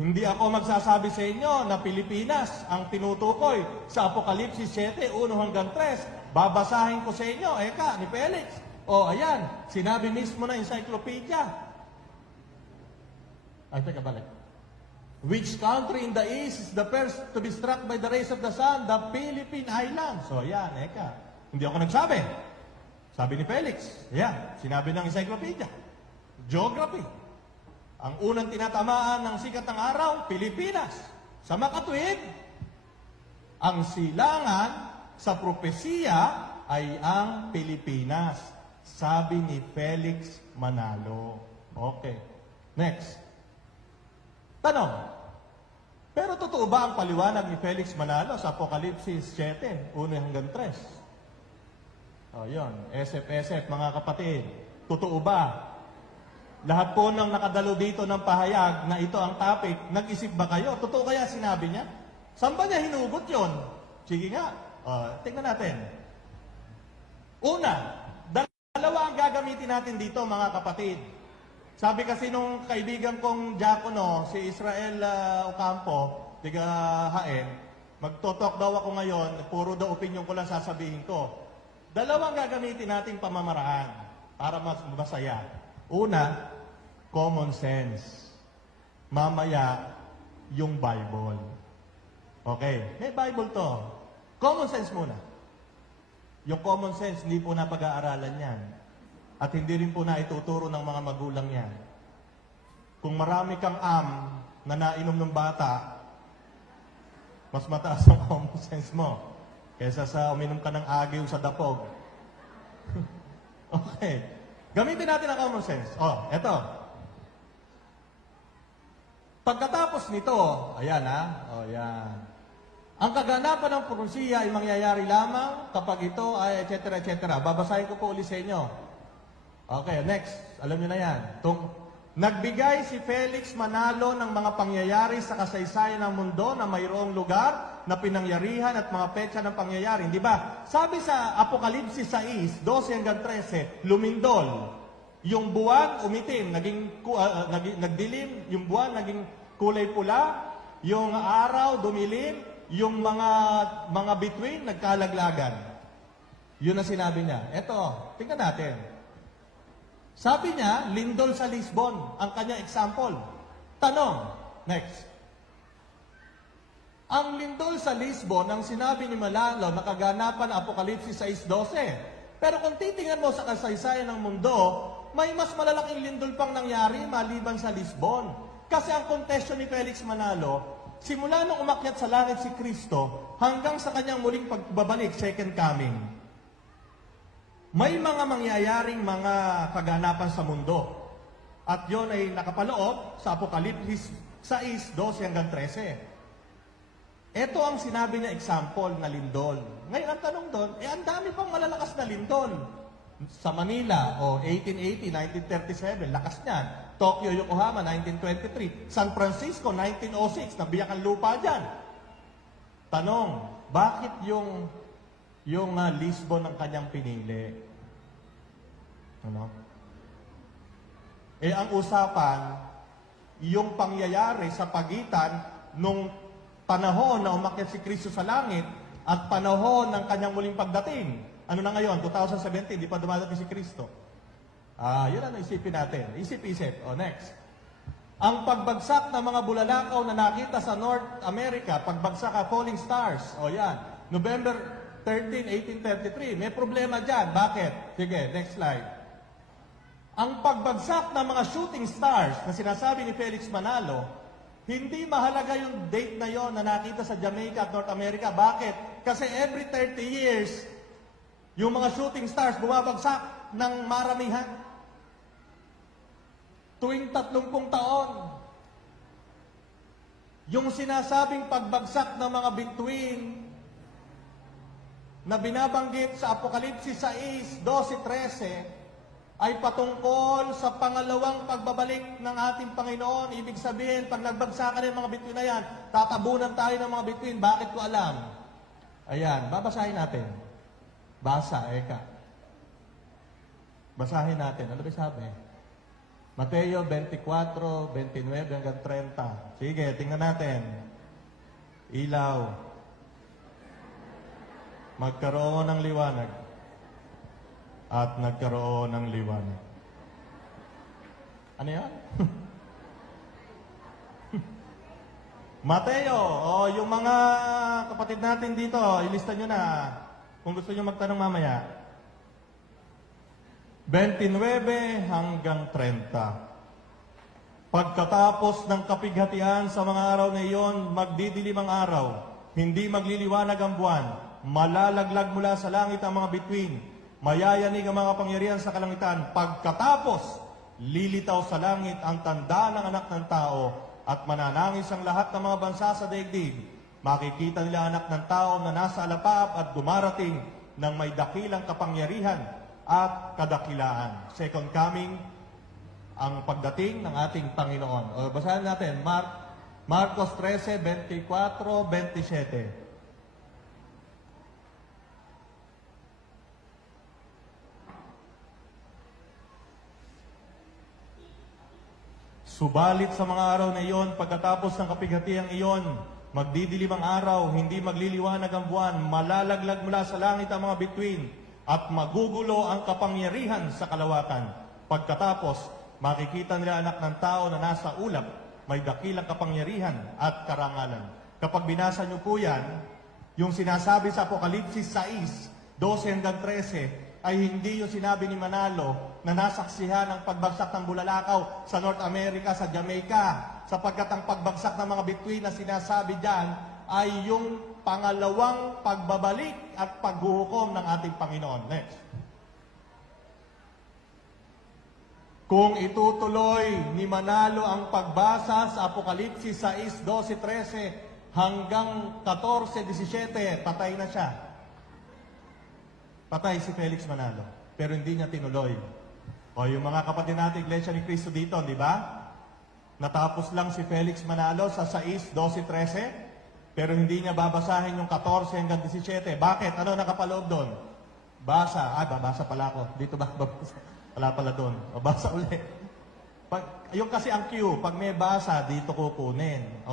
hindi ako magsasabi sa inyo na Pilipinas ang tinutukoy sa Apokalipsis 7, 1 hanggang 3. Babasahin ko sa inyo, eka, ni Felix. O ayan, sinabi mismo na encyclopedia. Ay, teka, balik. Which country in the East is the first to be struck by the rays of the sun? The Philippine Islands. So, yan, eka. Hindi ako nagsabi. Sabi ni Felix. Yan, sinabi ng encyclopedia. Geography. Ang unang tinatamaan ng sikat ng araw, Pilipinas. Sa makatwid, ang silangan sa propesiya ay ang Pilipinas. Sabi ni Felix Manalo. Okay. Next. Tanong, pero totoo ba ang paliwanag ni Felix Manalo sa Apokalipsis 7, 1 hanggang 3? O yun, SF, mga kapatid, totoo ba? Lahat po ng nakadalo dito ng pahayag na ito ang topic, nag-isip ba kayo? Totoo kaya sinabi niya? Saan ba niya hinugot yun? Sige nga, tingnan natin. Una, dalawa ang gagamitin natin dito mga kapatid. Sabi kasi nung kaibigan kong diakono, si Israel Ocampo, tiga Haen, magtotalk daw ako ngayon, puro daw opinion ko lang sasabihin ko. Dalawang gagamitin nating pamamaraan para mas masaya. Una, common sense. Mamaya, yung Bible. Okay, may Bible to. Common sense muna. Yung common sense, hindi po napag-aaralan yan. At hindi rin po na ituturo ng mga magulang yan. Kung marami kang na nainom ng bata, mas mataas ang common sense mo kaysa sa uminom ka ng agiw sa dapog. Okay. Gamitin natin ang common sense. Oh, eto. Pagkatapos nito, ayan ha, oh yan. Ang kaganapan ng propesiya ay mangyayari lamang kapag ito ay etc. etc. Babasahin ko po ulit sa inyo. Okay, next. Alam niyo na yan. Nagbigay si Felix Manalo ng mga pangyayari sa kasaysayan ng mundo na mayroong lugar na pinangyarihan at mga petsa ng pangyayari. Di ba? Sabi sa Apokalipsis 6, 12 hanggang 13, lumindol. Yung buwan umitim, nagdilim, yung buwan naging kulay pula, yung araw dumilim, yung mga bituin nagkalaglagan. Yun ang sinabi niya. Eto, tingnan natin. Sabi niya, lindol sa Lisbon, ang kanyang example. Tanong, next. Ang lindol sa Lisbon, ang sinabi ni Manalo, nakaganapan ng Apokalipsis 6:12. Pero kung titingnan mo sa kasaysayan ng mundo, may mas malalaking lindol pang nangyari maliban sa Lisbon. Kasi ang contestion ni Felix Manalo, simula nung umakyat sa langit si Kristo, hanggang sa kanyang muling pagbabalik, second coming, may mga mangyayaring mga kaganapan sa mundo. At yon ay nakapaloob sa Apokalipsis 6:12 hanggang 13. Ito ang sinabi niya example na lindol. Ngayon ang tanong doon, ang dami pang malalakas na lindol. Sa Manila, 1880, 1937, lakas niyan. Tokyo, Yokohama, 1923. San Francisco, 1906, nabiyak ang lupa dyan. Tanong, bakit yung Lisbon ang kanyang pinili? Ano? Ang usapan, yung pangyayari sa pagitan nung panahon na umakyat si Kristo sa langit at panahon ng kanyang muling pagdating. Ano na ngayon? 2017, di pa dumadating si Kristo. Yun ang isipin natin. Isip-isip. Next. Ang pagbagsak ng mga bulalakaw na nakita sa North America, pagbagsak ng falling stars. Yan. November 13, 1833. May problema dyan. Bakit? Sige, next slide. Ang pagbagsak ng mga shooting stars na sinasabi ni Felix Manalo, hindi mahalaga yung date na yon na nakita sa Jamaica at North America. Bakit? Kasi every 30 years, yung mga shooting stars bumabagsak ng maramihan. Tuwing 30 taon. Yung sinasabing pagbagsak ng mga bituin na binabanggit sa Apokalipsis 6, 12, 13, ay patungkol sa pangalawang pagbabalik ng ating Panginoon. Ibig sabihin, pag nagbagsakan ng mga bituin na yan, tatabunan tayo ng mga bituin. Bakit ko alam? Ayan, babasahin natin. Basa, Eka. Basahin natin. Ano ba sabi? Mateo 24, 29 hanggang 30. Sige, tingnan natin. Ilaw. Magkaroon ng liwanag. At nagkaroon ng liwanag. Ano yan? Mateo, yung mga kapatid natin dito, ilista nyo na kung gusto nyo magtanong mamaya. 29 hanggang 30. Pagkatapos ng kapighatian sa mga araw na iyon, magdidilim ang araw, hindi magliliwanag ang buwan, malalaglag mula sa langit ang mga bituin, mayayanig ang mga pangyarihan sa kalangitan. Pagkatapos, lilitaw sa langit ang tanda ng anak ng tao at mananangis ang lahat ng mga bansa sa daigdig. Makikita nila anak ng tao na nasa alapap at dumarating ng may dakilang kapangyarihan at kadakilaan. Second coming, ang pagdating ng ating Panginoon. Basahin natin, Marcos 13, 24, 27. Subalit sa mga araw na iyon, pagkatapos ng kapighatiang iyon, magdidilim ang araw, hindi magliliwanag ang buwan, malalaglag mula sa langit ang mga bituin, at magugulo ang kapangyarihan sa kalawakan. Pagkatapos, makikita nila anak ng tao na nasa ulap, may dakilang kapangyarihan at karangalan. Kapag binasa niyo po yan, yung sinasabi sa Apokalipsis 6, 12 hanggang 13, ay hindi yung sinabi ni Manalo na nasaksihan ang pagbagsak ng bulalakaw sa North America, sa Jamaica, sapagkat ang pagbagsak ng mga bituin na sinasabi diyan ay yung pangalawang pagbabalik at paghuhukom ng ating Panginoon. Next. Kung itutuloy ni Manalo ang pagbasa sa Apokalipsis 6, 12, 13 hanggang 14, 17, patay na siya. Patay si Felix Manalo, pero hindi niya tinuloy. O yung mga kapatid natin, Iglesia ni Cristo dito, di ba? Natapos lang si Felix Manalo sa 6, 12, 13, pero hindi niya babasahin yung 14 hanggang 17. Bakit? Ano nakapaloob doon? Basa. Babasa pala ako. Dito ba? Babasa. Wala pala doon. Babasa ulit. Yung kasi ang cue, pag may basa, dito kukunin.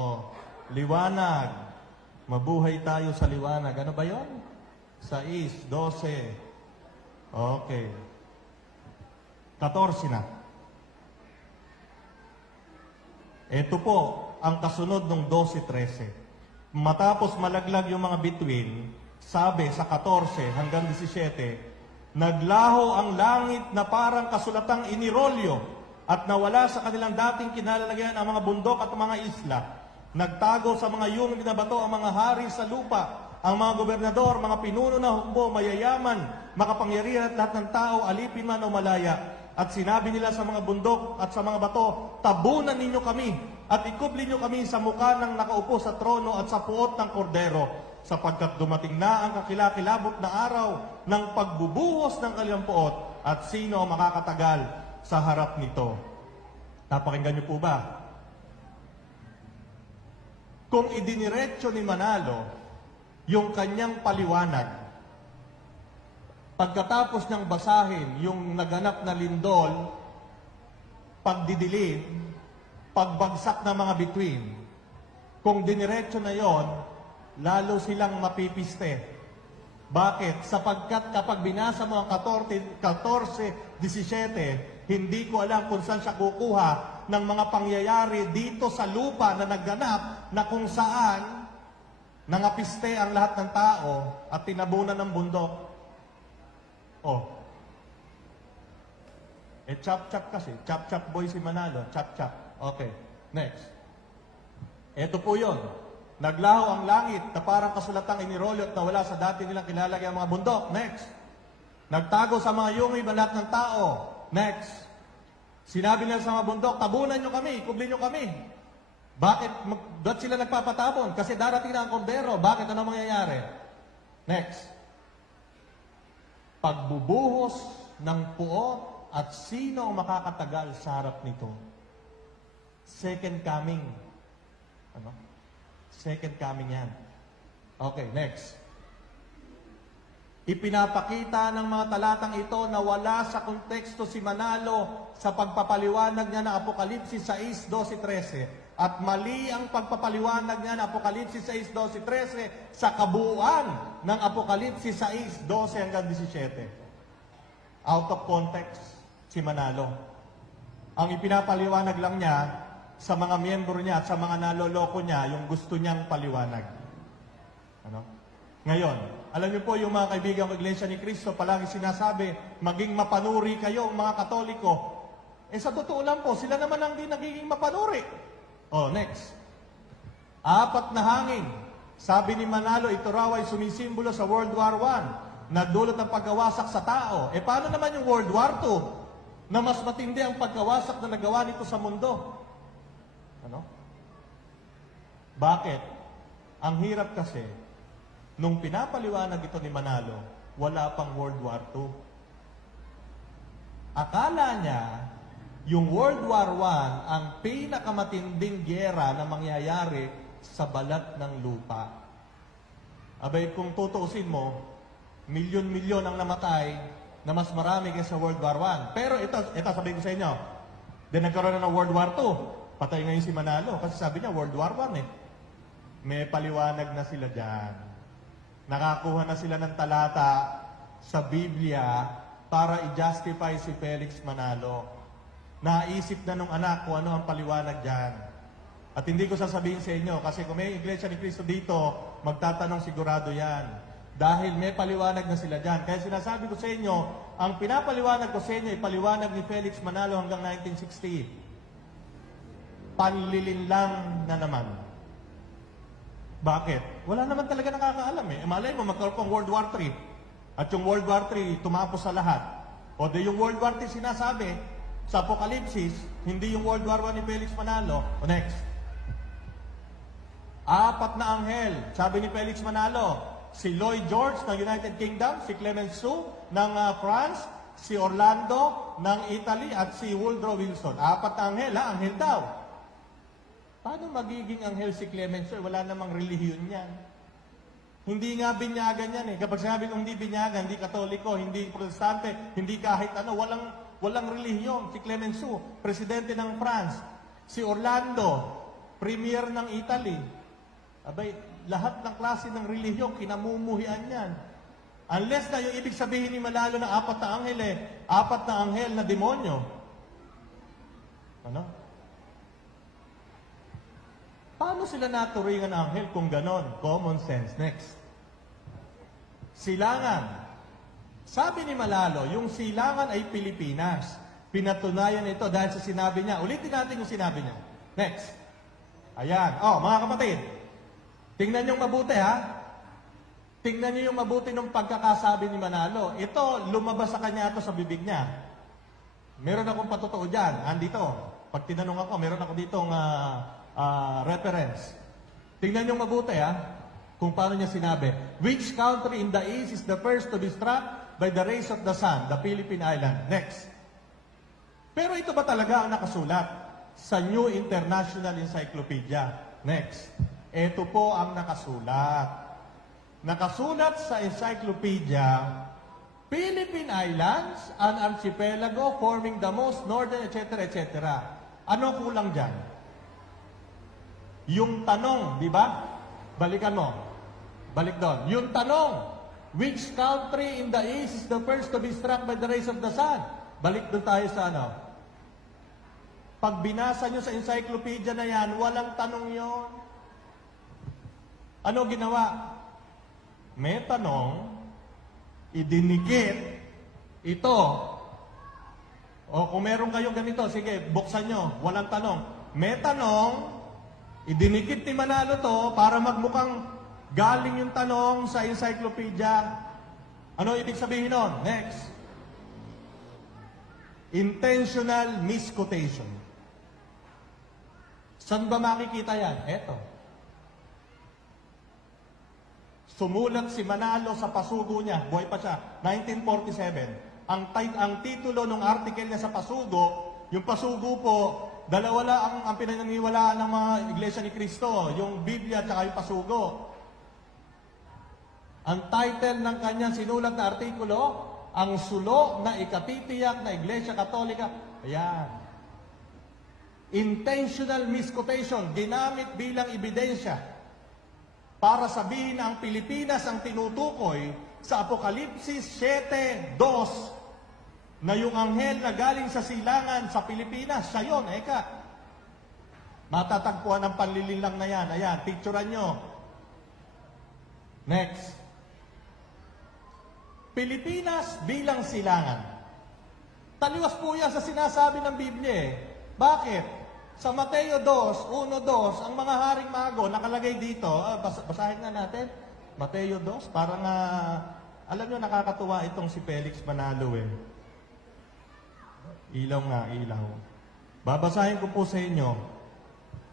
Liwanag. Mabuhay tayo sa liwanag. Ano ba yon? 6, 12. Okay. 14 na. Ito po ang kasunod ng 12-13. Matapos malaglag yung mga bituin, sabi sa 14 hanggang 17, naglaho ang langit na parang kasulatang inirolyo at nawala sa kanilang dating kinalalagyan ang mga bundok at mga isla. Nagtago sa mga yungin na bato ang mga hari sa lupa, ang mga gobernador, mga pinuno na hukbo, mayayaman, makapangyarihan at lahat ng tao, alipin man o malaya. At sinabi nila sa mga bundok at sa mga bato, tabunan ninyo kami at ikubli nyo kami sa mukha ng nakaupo sa trono at sa puot ng kordero, sapagkat dumating na ang kakilakilabot na araw ng pagbubuhos ng kanilang puot at sino ang makakatagal sa harap nito. Napakinggan niyo po ba? Kung idiniretso ni Manalo yung kanyang paliwanag, pagkatapos niyang basahin yung naganap na lindol, pagdidilim, pagbagsak ng mga bituin, kung diniretso na yon, lalo silang mapipiste. Bakit? Sapagkat kapag binasa mo ang 14, 17, hindi ko alam kung saan siya kukuha ng mga pangyayari dito sa lupa na nagganap na kung saan nangapiste ang lahat ng tao at tinabunan ng bundok. Chap-chap kasi. Chap-chap boy si Manalo. Chap-chap. Okay. Next. Ito po yun. Naglaho ang langit na parang kasulatang inirolyo at nawala sa dati nilang kilalagay ang mga bundok. Next. Nagtago sa mga yungib ang lahat ng tao. Next. Sinabi nila sa mga bundok, tabunan nyo kami, kubli nyo kami. Bakit? Ba't sila nagpapatabon? Kasi darating na ang kordero. Bakit? Ano mangyayari? Next. Pagbubuhos ng puot at sino ang makakatagal sa harap nito? Second coming. Ano? Second coming yan. Okay, next. Ipinapakita ng mga talatang ito na wala sa konteksto si Manalo sa pagpapaliwanag niya ng Apokalipsis 6, 12, 13. At mali ang pagpapaliwanag niya ng Apokalipsis 6, 12, 13 sa kabuuan ng Apokalipsis 6, 12 hanggang 17. Out of context si Manalo. Ang ipinapaliwanag lang niya sa mga miyembro niya at sa mga naloloko niya yung gusto niyang paliwanag. Ano? Ngayon, alam niyo po yung mga kaibigan ng Iglesia ni Cristo, palagi sinasabi, maging mapanuri kayo, mga Katoliko. Sa totoo lang po, sila naman ang di nagiging mapanuri. Next. 4 na hangin. Sabi ni Manalo, ito raw ay sumisimbolo sa World War I, na dulot ng pagkawasak sa tao. Paano naman yung World War II, na mas matindi ang pagkawasak na nagawa nito sa mundo? Ano? Bakit? Ang hirap kasi, nung pinapaliwanag ito ni Manalo, wala pang World War II. Akala niya, yung World War I ang pinakamatinding gyera na mangyayari sa balat ng lupa. Abay, kung tutuusin mo, milyon-milyon ang namatay na mas marami kaysa World War I. Pero ito sabihin ko sa inyo, then nagkaroon na ng World War II. Patay ngayon si Manalo kasi sabi niya World War I May paliwanag na sila dyan. Nakakuha na sila ng talata sa Biblia para i-justify si Felix Manalo. Naisip na nung anak kung ano ang paliwanag dyan. At hindi ko sasabihin sa inyo, kasi kung may Iglesia ni Cristo dito, magtatanong sigurado yan. Dahil may paliwanag na sila dyan. Kaya sinasabi ko sa inyo, ang pinapaliwanag ko sa inyo, ipaliwanag ni Felix Manalo hanggang 1960. Panlilinlang na naman. Bakit? Wala naman talaga nakakaalam eh. Malay mo, magkaroon pang World War III. At yung World War III, tumapos sa lahat. O di yung World War III sinasabi, sa Apokalipsis, hindi yung World War I ni Felix Manalo. O next. 4 na anghel, sabi ni Felix Manalo. Si Lloyd George ng United Kingdom, si Clemenceau ng France, si Orlando ng Italy, at si Woodrow Wilson. 4 na anghel, anghel daw. Paano magiging anghel si Clemenceau? Wala namang relihiyon yan. Hindi nga binyagan yan eh. Kapag sinabi kong hindi binyagan, hindi katoliko, hindi protestante, hindi kahit ano, walang relihiyon. Si Clemenceau, presidente ng France. Si Orlando, premier ng Italy. Abay, lahat ng klase ng relihiyon, kinamumuhian yan. Unless na yung ibig sabihin ni Manalo na 4 na anghel 4 na anghel na demonyo. Ano? Paano sila naturingan ng anghel kung ganon? Common sense. Next. Silangan. Sabi ni Manalo, yung silangan ay Pilipinas. Pinatunayan ito dahil sa sinabi niya. Ulitin natin yung sinabi niya. Next. Ayan. Mga kapatid. Tingnan niyong mabuti ha. Tingnan niyo yung mabuti ng pagkakasabi ni Manalo. Ito, lumabas sa kanya ito sa bibig niya. Meron akong patotoo dyan. Andito. Pag tinanong ako, meron ako ditong reference. Tingnan niyong mabuti ha. Kung paano niya sinabi. Which country in the east is the first to be struck by the rays of the sun? The Philippine Island. Next. Pero ito ba talaga ang nakasulat sa New International Encyclopedia? Next. Ito po ang nakasulat. Nakasulat sa encyclopedia, Philippine Islands, an archipelago forming the most northern, etc., etc. Ano kulang dyan? Yung tanong, di ba? Balikan mo. Balik doon. Yung tanong, which country in the east is the first to be struck by the rays of the sun? Balik doon tayo sa ano. Pag binasa nyo sa encyclopedia na yan, walang tanong yon. Ano ginawa? May tanong, idinikit, ito. O kung meron kayong ganito, sige, buksan nyo, walang tanong. May tanong, idinikit ni Manalo to para magmukhang galing yung tanong sa encyclopedia. Ano ibig sabihin nun? Next. Intentional misquotation. Saan ba makikita yan? Eto. Sumulat si Manalo sa pasugo niya, buhay pa siya, 1947. Ang titulo ng article niya sa pasugo, yung pasugo po, dalawa lang ang pinaniniwalaan ng mga Iglesia ni Cristo, yung Biblia at yung pasugo. Ang title ng kanyang sinulat na artikulo, ang sulo na ikatitiyak na Iglesia Katolika. Ayan. Intentional misquotation, ginamit bilang ebidensya para sabihin na ang Pilipinas ang tinutukoy sa Apokalipsis 7:2 na yung anghel na galing sa silangan sa Pilipinas, siya yun, matatagpuan ng panlilinlang na yan. Ayan, picturean nyo. Next. Pilipinas bilang silangan. Taliwas po yan sa sinasabi ng Biblia eh. Bakit? Sa Mateo 2:1-2, ang mga haring mago, nakalagay dito, basahin nga natin, Mateo 2, parang, alam nyo, nakakatuwa itong si Felix Manalo eh. Ilaw nga, ilaw. Babasahin ko po sa inyo,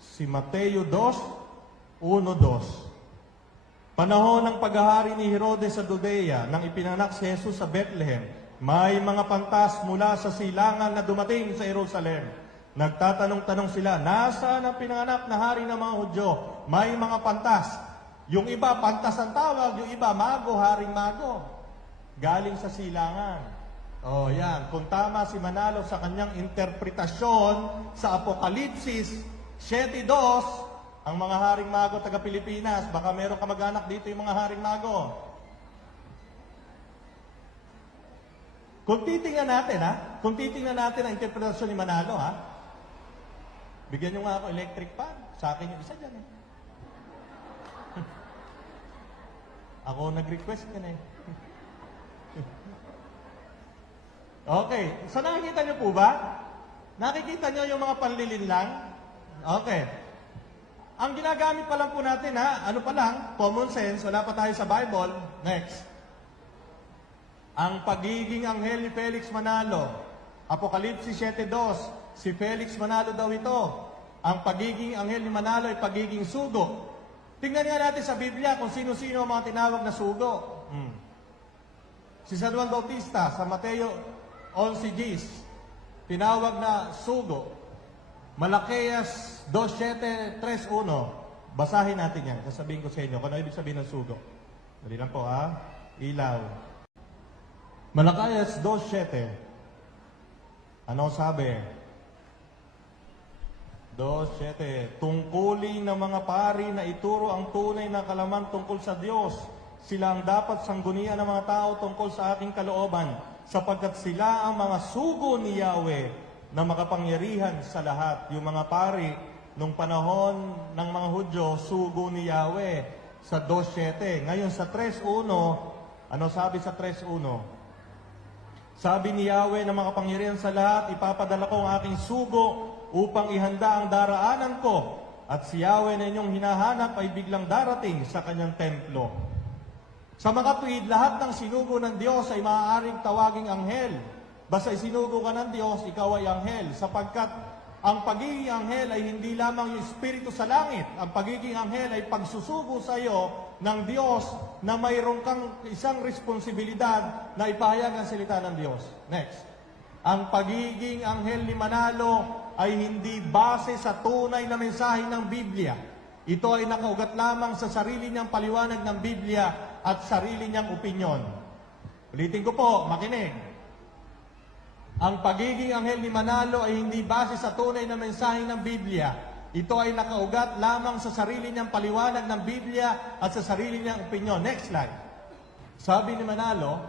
si Mateo 2:1-2. Panahon ng paghahari ni Herodes sa Judea, nang ipinanak si Jesus sa Bethlehem, may mga pantas mula sa silangan na dumating sa Jerusalem. Nagtatanong-tanong sila, nasaan ang pinanganak na hari ng mga Hudyo? May mga pantas. Yung iba, pantas ang tawag. Yung iba, mago, haring mago. Galing sa silangan. Yan. Kung tama si Manalo sa kanyang interpretasyon sa Apokalipsis 7:2, ang mga haring mago taga Pilipinas, baka meron kamag-anak dito yung mga haring mago. Kung titingnan natin, Kung titingnan natin ang interpretasyon ni Manalo, bigyan nyo nga ako electric fan. Sa akin yung isa dyan, Ako nag-request ka na eh. Okay, so nakikita niyo po ba? Nakikita niyo yung mga panlilin lang? Okay. Ang ginagamit pa lang po natin ano pa lang, common sense, wala pa tayo sa Bible. Next. Ang pagiging anghel ni Felix Manalo, Apokalipsis 7:2, si Felix Manalo daw ito. Ang pagiging anghel ni Manalo ay pagiging sugo. Tingnan nga natin sa Biblia kung sino-sino ang mga tinawag na sugo. Si San Juan Bautista sa Mateo 11:10, tinawag na sugo. Malakias 2:7-3:1. Basahin natin yan. Sasabihin ko sa inyo kung ano ibig sabihin ng sugo. Dali lang po Ilaw. Malakias 2:7. Ano sabi? 2:7. Tungkulin ng mga pari na ituro ang tunay na kalaman tungkol sa Diyos. Sila ang dapat sanggunian ng mga tao tungkol sa aking kalooban, sapagkat sila ang mga sugo ni Yahweh na makapangyarihan sa lahat. Yung mga pari nung panahon ng mga Hudyo, sugo ni Yahweh sa 2:7. Ngayon sa 3:1, ano sabi sa 3:1? Sabi ni Yahweh na makapangyarihan sa lahat, ipapadala ko ang aking sugo upang ihanda ang daraanan ko, at si Yahweh na inyong hinahanap ay biglang darating sa kanyang templo. Sa mga tuwid, lahat ng sinugo ng Diyos ay maaaring tawaging anghel. Basta isinugo ka ng Diyos, ikaw ay anghel, sapagkat ang pagiging anghel ay hindi lamang yung espiritu sa langit. Ang pagiging anghel ay pagsusugo sa iyo ng Diyos na mayroon kang isang responsibilidad na ipahayag ang salita ng Diyos. Next. Ang pagiging anghel ni Manalo ay hindi base sa tunay na mensahe ng Biblia. Ito ay nakaugat lamang sa sarili niyang paliwanag ng Biblia at sarili niyang opinyon. Ulitin ko po, makinig. Ang pagiging anghel ni Manalo ay hindi base sa tunay na mensahe ng Biblia. Ito ay nakaugat lamang sa sarili niyang paliwanag ng Biblia at sa sarili niyang opinyon. Next slide. Sabi ni Manalo,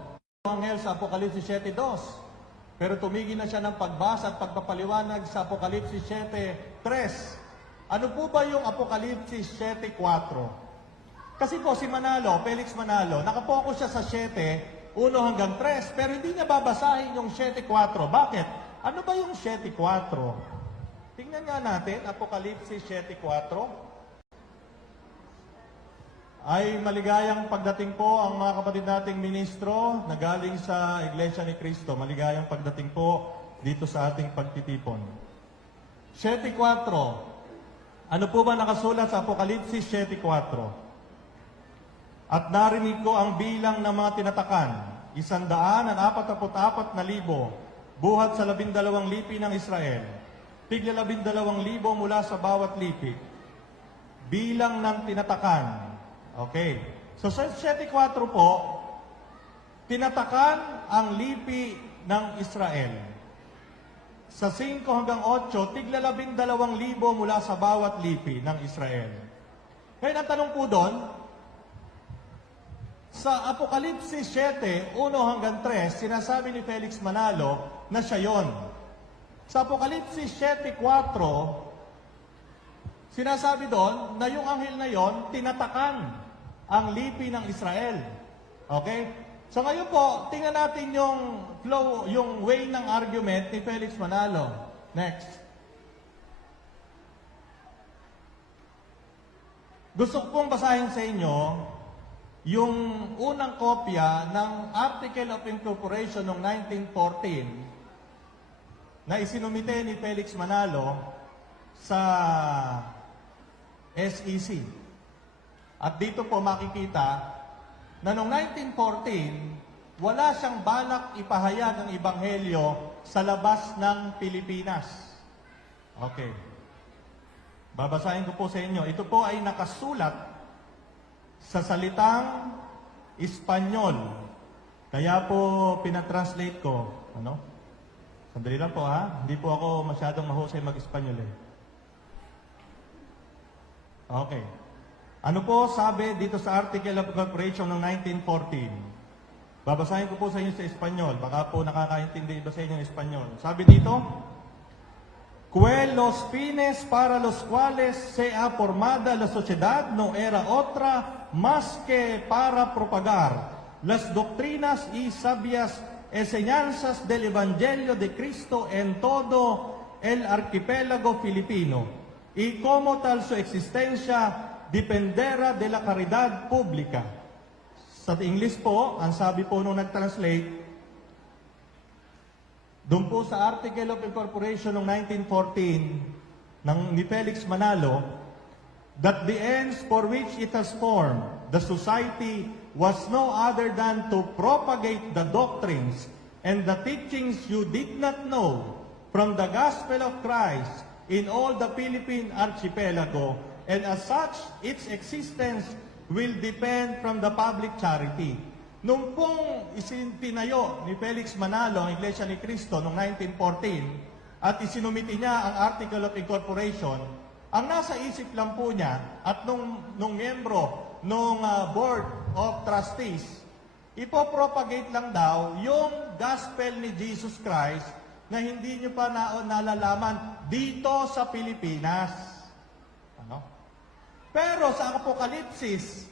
ang anghel sa Apokalipsis 7:2. Pero tumigil na siya ng pagbasa at pagpapaliwanag sa Apokalipsis 7:3. Ano po ba yung Apokalipsis 7:4? Kasi po si Manalo, Felix Manalo, nakapokus siya sa 7:1-3, pero hindi niya babasahin yung 7:4. Bakit? Ano ba yung 7:4? Tingnan nga natin, Apokalipsis 7:4. Ay maligayang pagdating po ang mga kapatid nating ministro na galing sa Iglesia ni Cristo. Maligayang pagdating po dito sa ating pagtitipon. 7:4. Ano po ba nakasulat sa Apokalipsis 7:4? At narinig ko ang bilang ng mga tinatakan, 144,000 buhat sa 12 lipi ng Israel. Tigla 12,000 mula sa bawat lipi. Bilang ng tinatakan. Okay. So sa 7:4 po, tinatakan ang lipi ng Israel. Sa 5-8, tigla 12,000 mula sa bawat lipi ng Israel. Ngayon, ang tanong po doon, sa Apokalipsis 7:1-3, sinasabi ni Felix Manalo na siya yon. Sa Apokalipsis 7:4, sinasabi doon na yung anghel na yon, tinatakan ang lipi ng Israel. Okay? So ngayon po, tingnan natin yung flow, yung way ng argument ni Felix Manalo. Next. Gusto ko pong basahin sa inyo yung unang kopya ng Article of Incorporation noong 1914 na isinumite ni Felix Manalo sa SEC. At dito po makikita na noong 1914, wala siyang balak ipahayag ang Ebanghelyo sa labas ng Pilipinas. Okay. Babasahin ko po sa inyo. Ito po ay nakasulat sa salitang Espanyol. Kaya po pinatranslate ko. Ano? Sandali lang po Hindi po ako masyadong mahusay mag-Espanyol Okay. Ano po sabi dito sa Article of Incorporation ng 1914? Babasahin ko po sa inyo sa Espanyol. Baka po nakakaintindi iba sa inyo ng Espanyol. Sabi dito, los fines para los cuales se ha formada la sociedad no era otra más que para propagar las doctrinas y sabias enseñanzas del Evangelio de Cristo en todo el archipiélago filipino, y como tal su existencia dependerá de la caridad pública. Sa English po, ang sabi po nung nag-translate, doon po sa Article of Incorporation noong 1914 ni Felix Manalo, that the ends for which it has formed the society was no other than to propagate the doctrines and the teachings you did not know from the gospel of Christ in all the Philippine archipelago, and as such, its existence will depend from the public charity. Nung pong isinpinayo ni Felix Manalo ang Iglesia ni Cristo noong 1914 at isinumiti niya ang Article of Incorporation, ang nasa isip lang po niya at nung miyembro nung Board of Trustees, ipopropagate lang daw yung gospel ni Jesus Christ na hindi nyo pa nalalaman dito sa Pilipinas. Ano? Pero sa Apokalipsis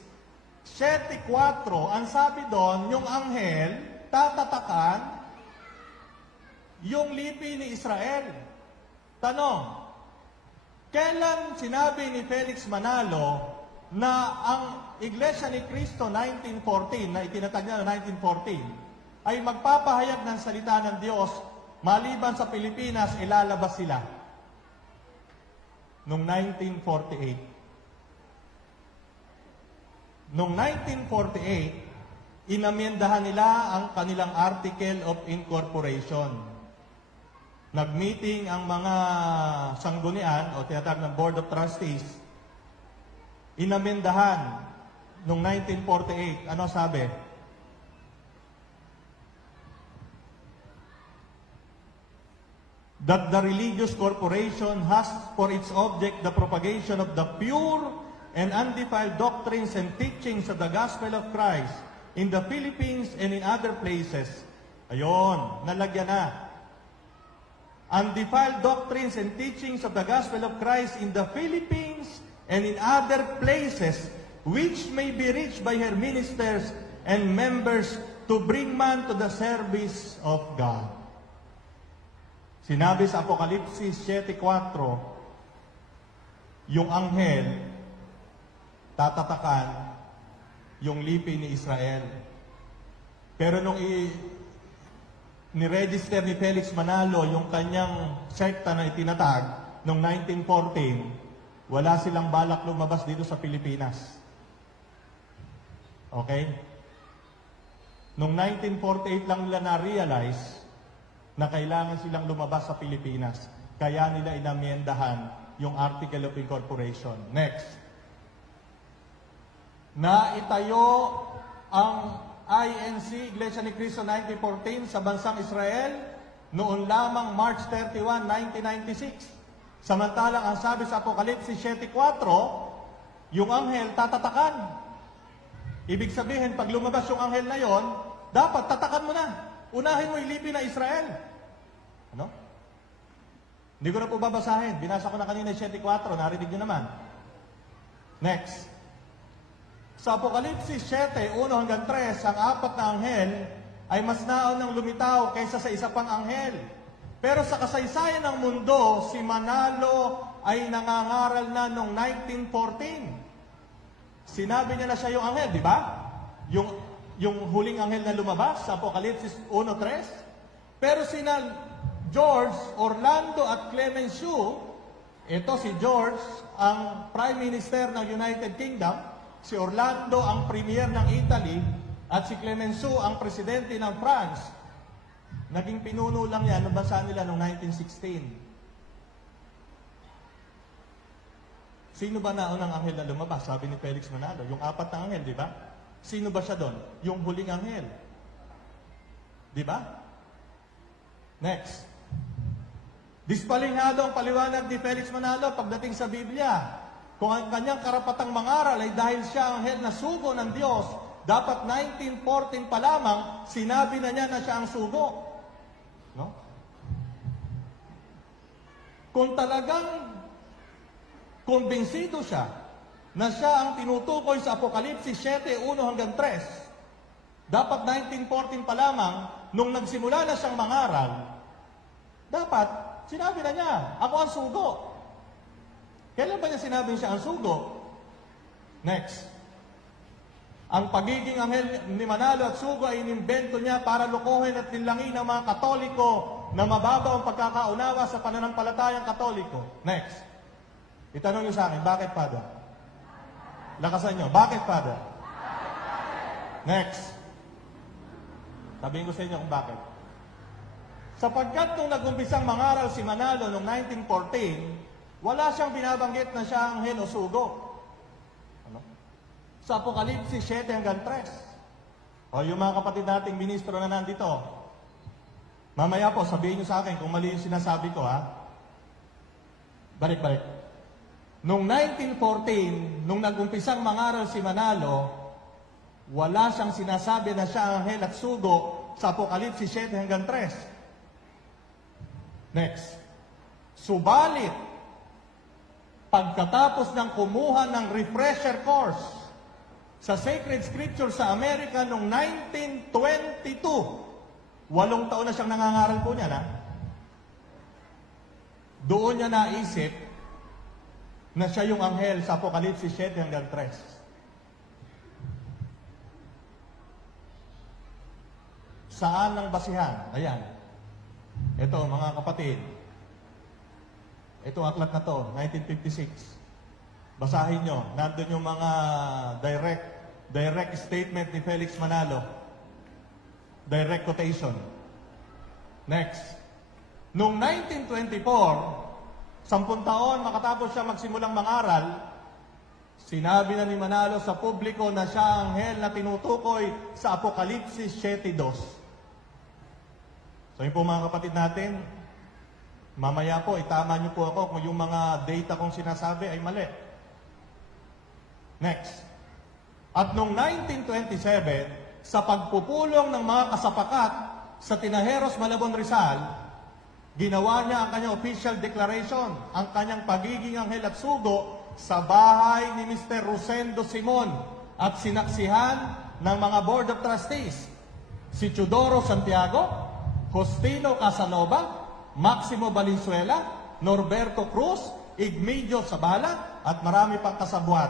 7:4, ang sabi doon, yung anghel tatatakan yung lipi ni Israel. Tanong, kailan sinabi ni Felix Manalo na ang Iglesia ni Cristo 1914, na itinatag niya noong 1914, ay magpapahayag ng salita ng Diyos maliban sa Pilipinas, ilalabas sila? Noong 1948. Noong 1948, inamyendahan nila ang kanilang Article of Incorporation. Nag-meeting ang mga sanggunian o tinatawag ng Board of Trustees. Inamyendahan noong 1948. Ano sabi? That the religious corporation has for its object the propagation of the pure and undefiled doctrines and teachings of the gospel of Christ in the Philippines and in other places. Ayon, nalagyan na. Undefiled doctrines and teachings of the gospel of Christ in the Philippines and in other places, which may be reached by her ministers and members to bring man to the service of God. Sinabi sa Apokalipsis 7:4, yung anghel tatatakan yung lipi ni Israel. Pero nung ni-register ni Felix Manalo yung kanyang sekta na itinatag noong 1914, wala silang balak lumabas dito sa Pilipinas. Okay? Noong 1948 lang nila na-realize na kailangan silang lumabas sa Pilipinas. Kaya nila inamyendahan yung Article of Incorporation. Next. Na itayo ang INC, Iglesia ni Cristo 1914 sa bansang Israel noon lamang March 31, 1996. Samantalang ang sabi sa Apokalipsis 7:4, yung anghel tatatakan. Ibig sabihin, pag lumabas yung anghel na yon, dapat tatakan mo na. Unahin mo ilipin na Israel. Ano? Hindi ko na po babasahin. Binasa ko na kanina 7:4, narinig nyo naman. Next. Sa Apokalipsis 7:1-3, ang apat na anghel ay mas naunang lumitaw kaysa sa isa pang anghel. Pero sa kasaysayan ng mundo, si Manalo ay nangangaral na noong 1914. Sinabi niya na siya yung anghel, di ba? Yung huling anghel na lumabas sa Apokalipsis 1:3. Pero sina George, Orlando at Clemenceau, ito si George, ang Prime Minister ng United Kingdom, si Orlando ang Premier ng Italy, at si Clemenceau ang Presidente ng France. Naging pinuno lang yan ng bansa nila noong 1916. Sino ba naunang anghel na lumabas? Sabi ni Felix Manalo, yung apat na anghel, di ba? Sino ba siya doon? Yung huling anghel. Di ba? Next. Dispalingado ang paliwanag ni Felix Manalo pagdating sa Biblia. Kung ang kanyang karapatang mangaral ay dahil siya ang anghel na sugo ng Diyos, dapat 1914 pa lamang, sinabi na niya na siya ang sugo. No? kung talagang kumbinsido siya na siya ang tinutukoy sa Apokalipsis 7:1 hanggang 3, dapat 1914 pa lamang, nung nagsimula na siyang mangaral, dapat sinabi na niya, ako ang sugo. Kailan ba niya sinabing siya ang sugo? Next. Ang pagiging anghel ni Manalo at sugo ay inimbento niya para lukuhin at linlangin ang mga Katoliko na mababaw ang pagkakaunawa sa pananampalatayang Katoliko. Next. Itanong niyo sa akin, bakit, Father? Lakasan niyo, bakit, Father? Next. Sabihin ko sa inyo kung bakit. Sapagkat nung nag-umpisang mangaral si Manalo noong 1914, wala siyang binabanggit na siya ang anghel o sugo. Ano? Sa Apokalipsis 7 hanggang 3. O yung mga kapatid nating ministro na nandito, mamaya po sabihin niyo sa akin kung mali yung sinasabi ko, ha? Balik. Noong 1914, nung nag-umpisang mangaral si Manalo, wala siyang sinasabi na siya ang anghel at sugo sa Apokalipsis 7 hanggang 3. Next. Subalit, pagkatapos ng kumuha ng refresher course sa Sacred Scripture sa Amerika noong 1922, 8 taon na siyang nangangaral po niya, na? Doon niya naisip na siya yung anghel sa Apokalipsis 7 hanggang 3. Saan ang basihan? Ayan. Ito, mga kapatid. Ito, aklat na to, 1956. Basahin nyo. Nandun yung mga direct statement ni Felix Manalo. Direct quotation. Next. Noong 1924, 10 taon makatapos siya magsimulang mangaral, sinabi na ni Manalo sa publiko na siya ang anghel na tinutukoy sa Apokalipsis 7:2. So yun po mga kapatid natin, mamaya po, itama niyo po ako kung yung mga data kong sinasabi ay mali. Next. At noong 1927, sa pagpupulong ng mga kasapakat sa Tinajeros, Malabon, Rizal, ginawa niya ang kanyang official declaration, ang kanyang pagiging anghel at sugo sa bahay ni Mr. Rosendo Simon at sinaksihan ng mga Board of Trustees, si Teodoro Santiago, Justino Casanova, Maximo Valenzuela, Norberto Cruz, Igmedio Zabala, at marami pang kasabwat.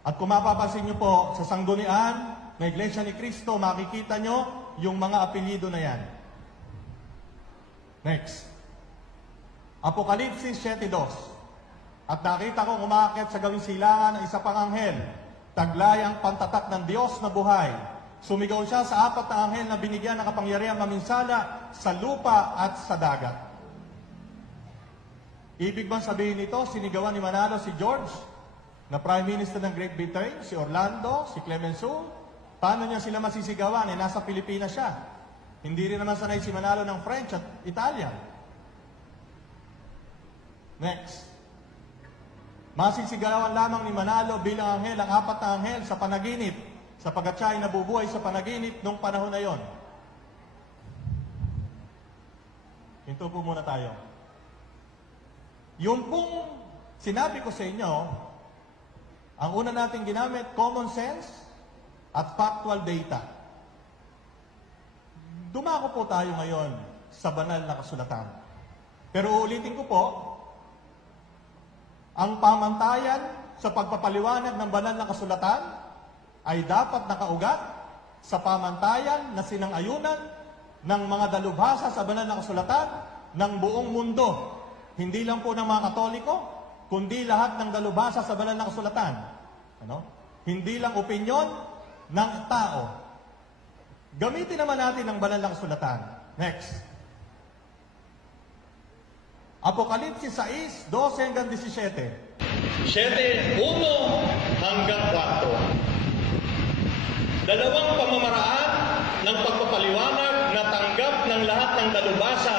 At kung mapapansin nyo po, sa sanggunian na Iglesia ni Cristo, makikita nyo yung mga apelyido na yan. Next. Apokalipsis 7:2. At nakita ko umakyat sa gawing silangan ng isa pang anghel, taglay ang pantatak ng Diyos na buhay. Sumigaw siya sa 4 na anghel na binigyan ng kapangyarihan maminsala sa lupa at sa dagat. Ibig bang sabihin nito, sinigawan ni Manalo si George, na Prime Minister ng Great Britain, si Orlando, si Clemenceau? Paano niya sila masisigawan? Nasa Pilipinas siya. Hindi rin naman sanay si Manalo ng French at Italian. Next. Masisigawan lamang ni Manalo bilang anghel ang 4 na anghel sa panaginip, sapagkat siya ay nabubuhay sa panaginip noong panahon na yon. Hinto po muna tayo. Yung pong sinabi ko sa inyo, ang una natin ginamit, common sense at factual data. Dumako po tayo ngayon sa banal na kasulatan. Pero ulitin ko po, ang pamantayan sa pagpapaliwanag ng banal na kasulatan ay dapat nakaugat sa pamantayan na sinang-ayunan ng mga dalubhasa sa banal na kasulatan ng buong mundo. Hindi lang po ng mga Katoliko, kundi lahat ng dalubhasa sa banal na kasulatan. Ano? Hindi lang opinyon ng tao. Gamitin naman natin ang banal na kasulatan. Next. Apokalipsis 6:12 hanggang 17. 7:1 hanggang 4. Dalawang pamamaraan ng pagpapaliwanag na tanggap ng lahat ng dalubhasa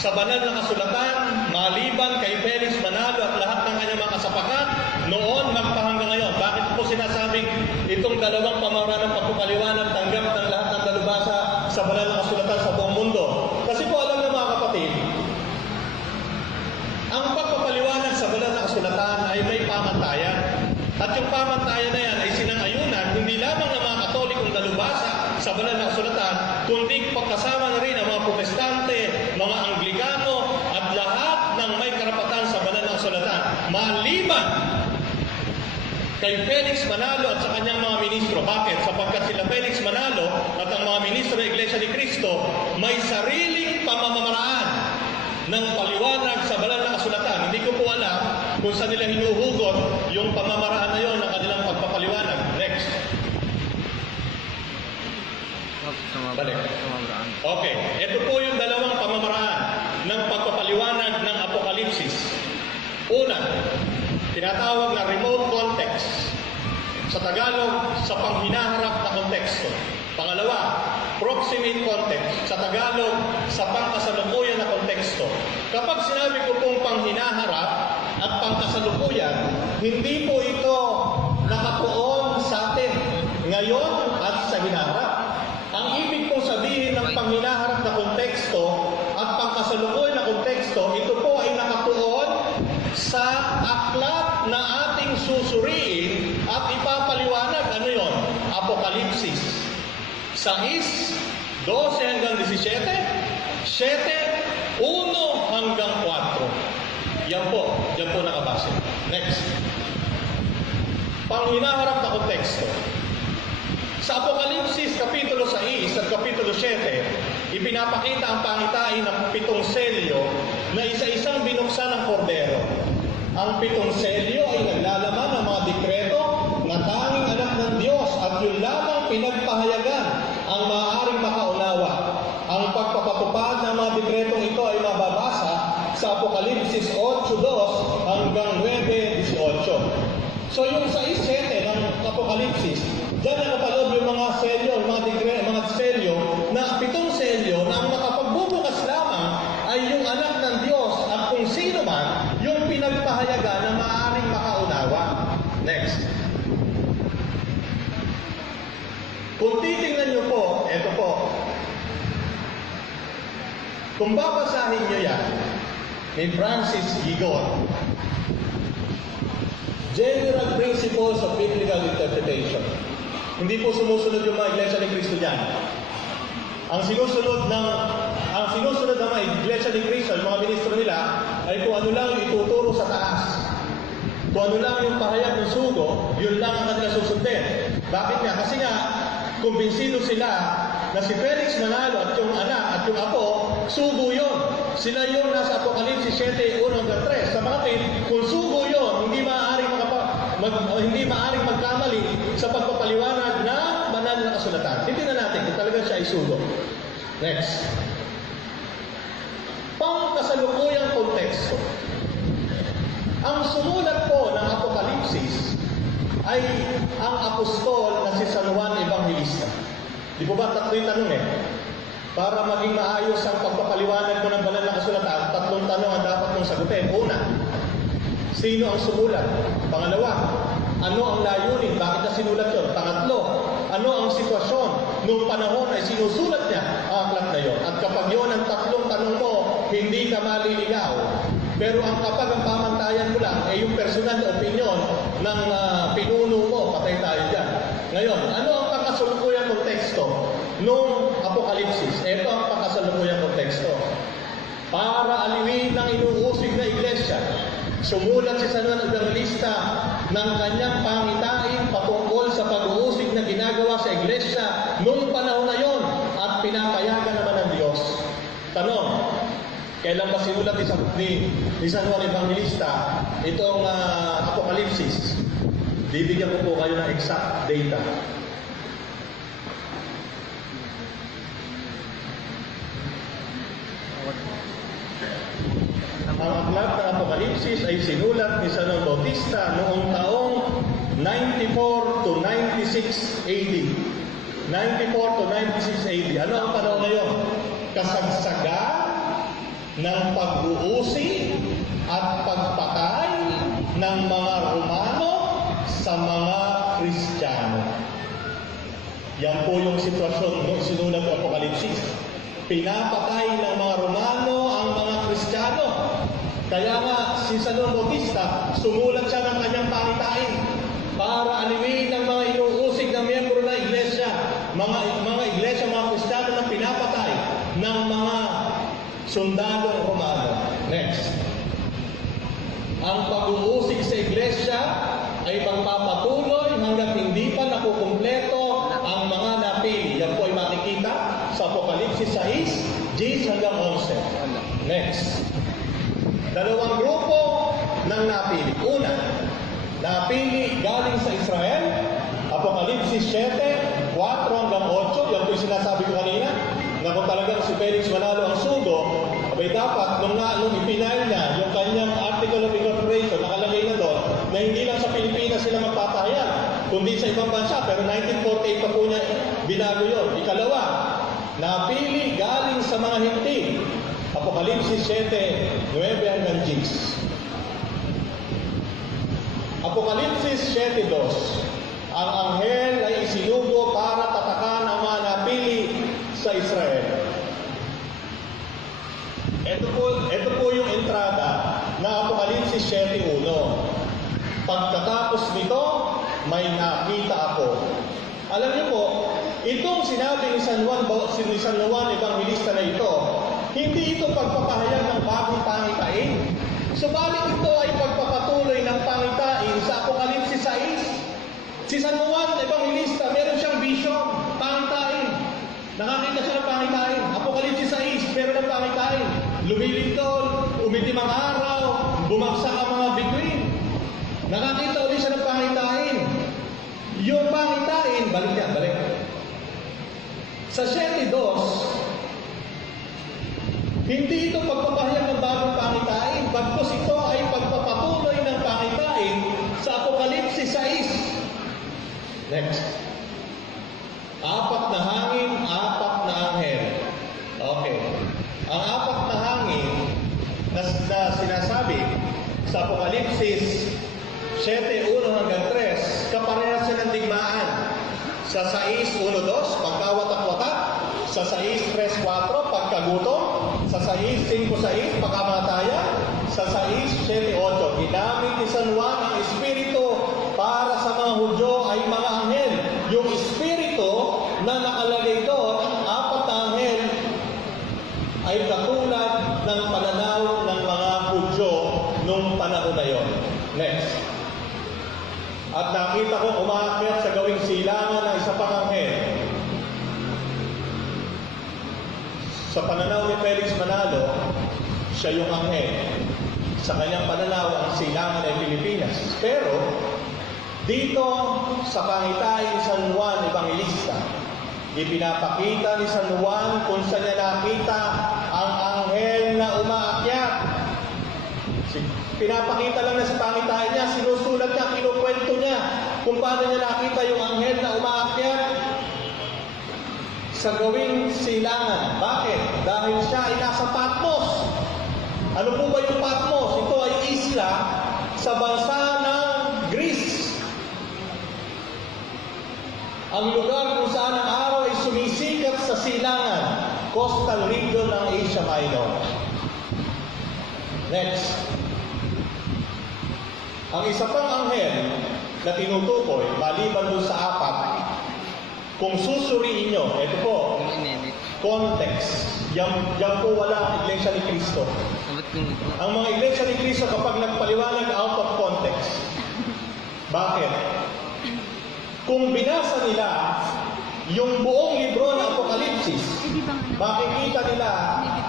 sa banal na kasulatan, maliban kay Felix Manalo at lahat ng kanyang mga kasapakat, noon magpahanggang ngayon. Bakit po sinasabing itong dalawang pamamaraan ng pagpapaliwanag tanggap ng lahat ng dalubhasa sa banal na kasulatan sa buong mundo? Kasi po alam niyo mga kapatid, banal na kasulatan, kundi pagkasama na rin ang mga protestante, mga Anglikano, at lahat ng may karapatan sa banal na kasulatan. Maliban kay Felix Manalo at sa kanyang mga ministro. Bakit? Sapagkat sila Felix Manalo at ang mga ministro ng Iglesia ni Cristo may sariling pamamaraan ng paliwanag sa banal na kasulatan. Hindi ko po alam kung saan nila hinuhugot yung pamamaraan na yon ng kanilang pagpapaliwanag. Next. Balik. Okay. Ito po yung dalawang pamamaraan ng pagpapaliwanag ng Apokalipsis. Una, tinatawag na remote context. Sa Tagalog, sa panghinaharap na konteksto. Pangalawa, proximate context. Sa Tagalog, sa pangkasalukuyan na konteksto. Kapag sinabi ko pong panghinaharap at pangkasalukuyan, hindi po ito nakatuon sa atin ngayon at sa hinaharap. Ang ibig pong sabihin ng panghinaharap na konteksto at pangkasalukuyan na konteksto, ito po ay nakatuon sa aklat na ating susuriin at ipapaliwanag. Ano yon? Apokalipsis 6, 12 hanggang 17, 7, 1 hanggang 4. Yan po nakabase. Next. Panghinaharap na konteksto. Sa Apokalipsis Kapitulo 6 at Kapitulo 7, ipinapakita ang pangitain ng 7 selyo na isa-isang binuksan ng kordero. Ang 7 selyo ay naglalaman ng mga dekreto na tanging anak ng Diyos at yun lamang pinagpahayagan ang maaaring makaunawa. Ang pagpapatupad ng mga dekretong ito ay mababasa sa Apokalipsis 8:2 hanggang 9:18. So yung 6:7 ng Apokalipsis, diyan nakapaloob yung mga selyo, mga selyo, na 7 selyo na ang nakapagbubukas lamang ay yung anak ng Diyos at kung sino man yung pinagpahayagan na maaaring makaunawa. Next. Kung titingnan nyo po, eto po. Kung babasahin nyo yan, ni Francis Gigon, General Principles of Biblical Interpretation. Hindi po sumusunod yung mga Iglesia ni Cristo dyan. Ang sinusunod ng mga Iglesia ni Cristo, yung mga ministro nila, ay kung ano lang yung ituturo sa taas. Kung ano lang yung pahayag ng sugo, yun lang ang kanila susundin. Bakit nga? Kasi nga, kumbinsido sila na si Felix Manalo at yung anak at yung apo, sugo yun. Sila yung nasa Apokalipsis 7:1-3. Sa mga kung sugo yun, hindi maaaring magkamali sa pagpapaliwanag ng banal na kasulatan. Tingnan natin kung talaga siya ay sugo. Next. Pangkasalukuyang konteksto. Ang sumulat po ng Apokalipsis ay ang apostol na si San Juan Evangelista. Di po ba tatlo yung tanong eh? Para maging maayos ang pagpapaliwanag mo ng banal na kasulatan, 3 tanong ang dapat mong sagutin. Una, sino ang sumulat? Pangalawa, ano ang layunin? Bakit na sinulat yun? Pangatlo, ano ang sitwasyon nung panahon ay sinusulat niya ang aklat na yun? At kapag yun ang 3 tanong mo, hindi ka maliligaw. Pero kapag ang pamantayan mo lang ay yung personal na opinion ng pinuno mo, patay tayo dyan. Ngayon, ano ang pangkasalukuyang konteksto nung Apokalipsis? Ito ang pangkasalukuyang konteksto. Para aliwin ng inuusig na iglesia, sumulat si San Juan Evangelista ng kanyang pangitain patungkol sa pag-uusig na ginagawa sa iglesia nung panahon na yon at pinapayagan naman ng Diyos. Tanong, kailan ba sinulat ni San Juan Evangelista itong Apokalipsis? Bibigyan ko po kayo ng exact data. Ang aklat ng Apokalipsis ay sinulat ni San Juan Bautista noong taong 94 to 96 AD. 94 to 96 AD. Ano ang panahon na yun? Kasagsagan ng pag-uusig at pagpatay ng mga Romano sa mga Kristiyano. Yan po yung sitwasyon nung sinulat ng Apokalipsis. Pinapatay ng mga Romano ang mga Kristiyano. Kaya nga, si San Juan Bautista, sumulat siya ng kanyang pangitain para aliwin ng mga inuusig na miyembro ng iglesia, mga iglesia sundalong Romano. Next. Ang pag-uusig sa iglesia ay magpapatuloy hanggat hindi pa nakukumpleto ang mga napili. Yan po ay makikita sa Apokalipsis 6, 10 hanggang 11. Next. Dalawang grupo ng napili. Una, napili galing sa Israel, Apokalipsis 7, 4 hanggang 8. Yan po yung sinasabi ko kanina, na kung talagang si Felix Manalo ang sugo, abay dapat nung ipinail niya yung kanyang Article of Incorporation, nakalagay na doon, na hindi lang sa Pilipinas sila magpapahayag, kundi sa ibang bansa. Pero 1948 pa po niya binago yun. Ikalawa, napili galing sa mga hindi. Apokalipsis 7, 9 hanggang 10. Apokalipsis 7:2. Ang anghel ay isinugo para tatakan ang mga napili sa Israel. Ito po yung entrada na Apokalipsis 7:1. Pagkatapos nito, may nakita ako. Alam niyo po, itong sinabi ni San Juan Evangelista na ito, hindi ito pagpapahayag ng bagong pangitain. Subalit ito ay pagpapatuloy ng pangitain sa Apokalipsis 6. Si San Juan Evangelista, meron siyang vision, pangitain. Nakakita siya ng pangitain. Apokalipsis 6, meron ng pangitain. Lumilintol, umitim ang araw, bumagsak ang mga bituin. Nakakita ulit siya ng pangitain. Yung pangitain, balik. Sa 7:2, hindi ito pagpapahayag ng bagong pangitain, bagkus ito ay pagpapatuloy ng pangitain sa Apokalipsis 6. Next. 4 na hangin, 4 na anghel. Okay. Ang 4 na hangin na sinasabi sa Apokalipsis 7:1 hanggang 3, kaparehas siya ng digmaan. Sa 6:1-2, pagkawatak-watak. Sa 6:3-4, pagkagutom. Sa 6:5-6, pagkamataya. Sa 6:7-8, ginamit ni San Juan ang Espiritu para sa mga Hudyo ay mga anghel. Yung Espiritu na nakalagay doon, 4 na anghel, ay katulad ng pananaw ng mga Hudyo nung panahon na yon. Next. At nakita ko umaakyat sa gawing silangan ng isa pang anghel. Sa pananaw ni Felix Manalo, siya yung anghel. Sa kanyang pananaw, ang silangan ay Pilipinas. Pero, dito sa pangitain ni San Juan Evangelista, ipinapakita ni San Juan kung saan niya nakita ang anghel na umaakyat. Pinapakita lang na sa pangitain niya, sinusulat niya, kinukwento niya kung paano niya nakita yung anghel na umaakyat sa gawing silangan. Bakit? Dahil siya ay nasa Patmos. Ano po ba yung Patmos? Ito ay isla sa bansa ng Greece. Ang lugar kung saan ang araw ay sumisikat sa silangan, coastal region ng Asia Minor. Next. Ang isa pang anghel na tinutukoy, maliban dun sa 4, kung susuriin nyo, ito po, context. Yan po wala ang Iglesia ni Cristo. Ang mga Iglesia ni Cristo kapag nagpaliwanag out of context. Bakit? Kung binasa nila yung buong libro ng Apokalipsis, makikita nila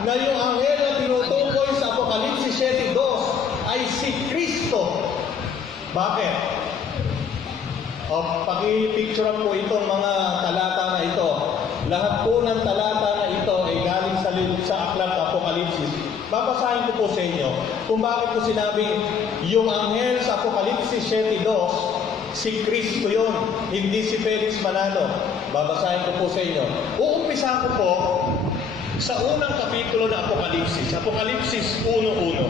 na yung anghel na tinutukoy sa Apokalipsis 7:2 ay si Kristo. Bakit? Paki-picturean po itong mga talata na ito. Lahat po ng talata na ito ay galing sa aklat ng Apokalipsis. Babasahin ko po sa inyo kung bakit po sinabing yung anghel sa Apokalipsis 7:2, si Kristo yun, hindi si Felix Manalo. Babasahin ko po sa inyo. Uumpisa ko po sa unang kapitulo ng Apokalipsis, Apokalipsis 1:1.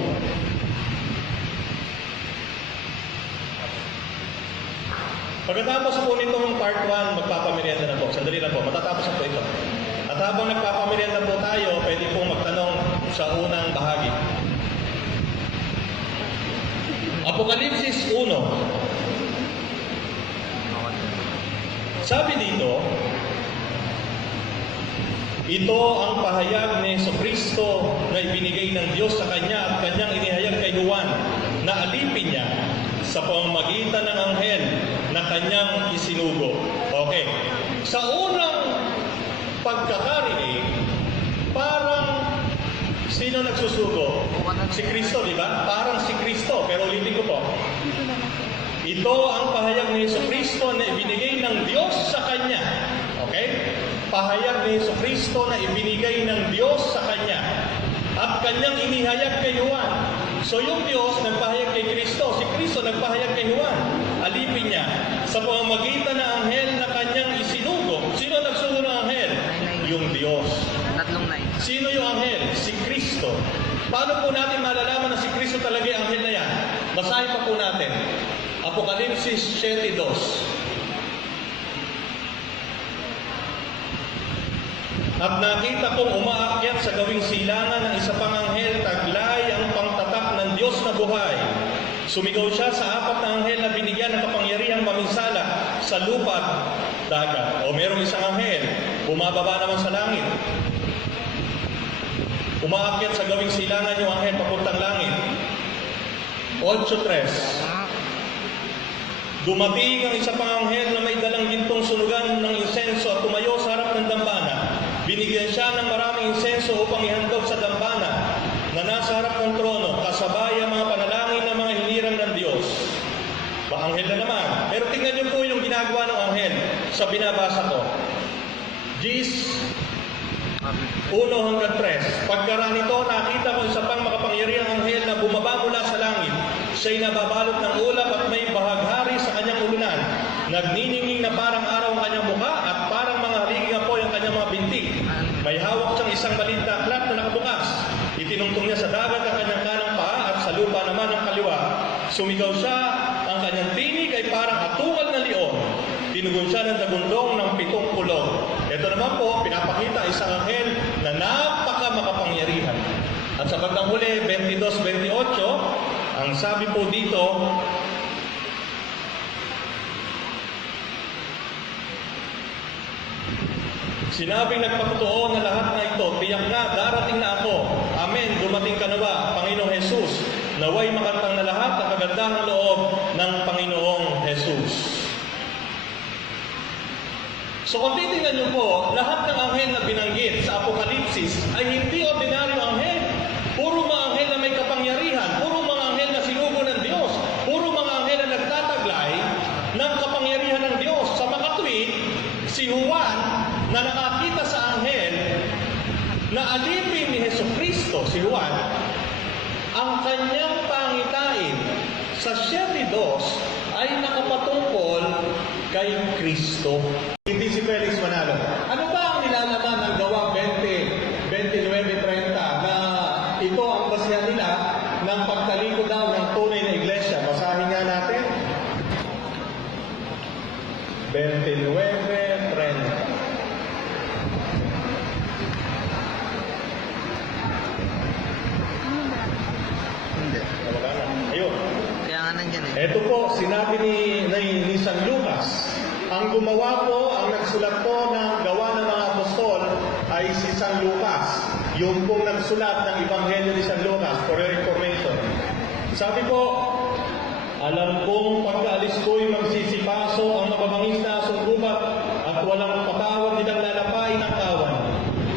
Pagkatapos po nitong part 1, magpapamerienda na po. Sandali lang po, matatapos na po ito. At habang nagpapamerienda po tayo, pwede pong magtanong sa unang bahagi. Apokalipsis 1. Sabi dito, Ito ang pahayag ni Jesucristo na ibinigay ng Diyos sa Kanya at Kanyang inihayag kay Juan na alipin niya sa pamamagitan ng anghel na Kanyang isinugo. Okay. Sa unang pagkakarinig, parang sino nagsusugo? Si Kristo, di ba? Parang si Kristo. Pero ulitin ko po. Ito ang pahayag ni Jesucristo na ibinigay ng Diyos sa Kanya. Okay? Pahayag ni Jesucristo na ibinigay ng Diyos sa Kanya. At Kanyang inihayag kay Juan. So yung Diyos nagpahayag kay Kristo. Si Kristo nagpahayag kay Juan. Alipin niya sa pamamagitan ng anghel na Kanyang isinugo. Sino nagsugo ng anghel? Yung Diyos. Tatlong nine. Sino yung anghel? Si Kristo. Paano po natin malalaman na si Kristo talaga yung anghel na yan? Basahin pa po natin. Apokalipsis 7:2. At nakita kong umaakyat sa gawing silangan ng isa pang anghel, taglay ang pangtatak ng Diyos na buhay. Sumigaw siya sa apat na anghel na binigyan ng kapangyarihang maminsala sa lupa at dagat. O merong isang anghel, bumababa naman sa langit. Umaakyat sa gawing silangan yung anghel papuntang langit. 8:3. Dumating ang isa pang anghel na may dalang gintong sunugan ng insenso at tumayo sa harap ng dambana. Binigyan siya ng maraming insenso upang ihandog sa dambana na nasa harap ng trono, kasabay ang mga panalangin ng mga hinirang ng Diyos. Anghel na naman. Pero tingnan niyo po yung ginagawa ng anghel sa binabasa ko. Gs 1:3. Pagkaraan nito, nakita ko isa pang makapangyarihang anghel na bumaba mula sa langit. Siya'y nababalot ng ulap at may bahaghari sa kanyang ulunan. Nagniningning na parang araw ang kanyang mukha at parang mga haliging apoy ang kanyang mga binti. May hawak siyang isang maliit na aklat na nakabukas. Itinungtong niya sa dagat ang kanyang kanang paa at sa lupa naman ang kaliwa. Sumigaw siya, ang kanyang tinig ay parang atukal na leon. Tinugon siya ng dagundong ng 7 kulog. Ito naman po, pinapakita isang anghel na napaka makapangyarihan. At sa bandang huli, 22-28, ang sabi po dito, sinabing nagpatutuo na lahat na ito, tiyak na, darating na ako. Amen, dumating ka na ba, Panginoong Jesus? Naway makantang na lahat ang kagandahang loob ng Panginoong Jesus. So kung titingnan niyo po, lahat ng anghel na binanggit sa Apokalipsis ay hindi ordinaryo anghel. Puro mga anghel na may kapangyarihan, puro mga anghel na sinugo ng Diyos, puro mga anghel na nagtataglay ng kapangyarihan ng Diyos. Sa makatwid, si Juan na nakakita sa anghel na alipin ni Jesucristo, si Juan, ang kanyang pangitain sa 7:2 ay nakapatungkol kay Kristo. Hindi si Felix Manalo. Ano ba ang nilalaman ng Gawa 20:29-30 na ito ang basihan nila ng pagtalikod daw ng tunay na iglesia? Basahin nga natin. 29:30. Hindi. Wala na. Ayun. Kaya nga nandyan eh. Ito po, sinabi ni San Lucas, ang gumawa po, ang nagsulat po ng Gawa ng mga Apostol ay si San Lucas. Yung pong nagsulat ng Ebanghelyo ni San Lucas, for your information. Sabi po, alam kong pagkaalis ko'y magsisipaso ang mababangis na asunggubat at walang patawad nilang lalapay ng kawan.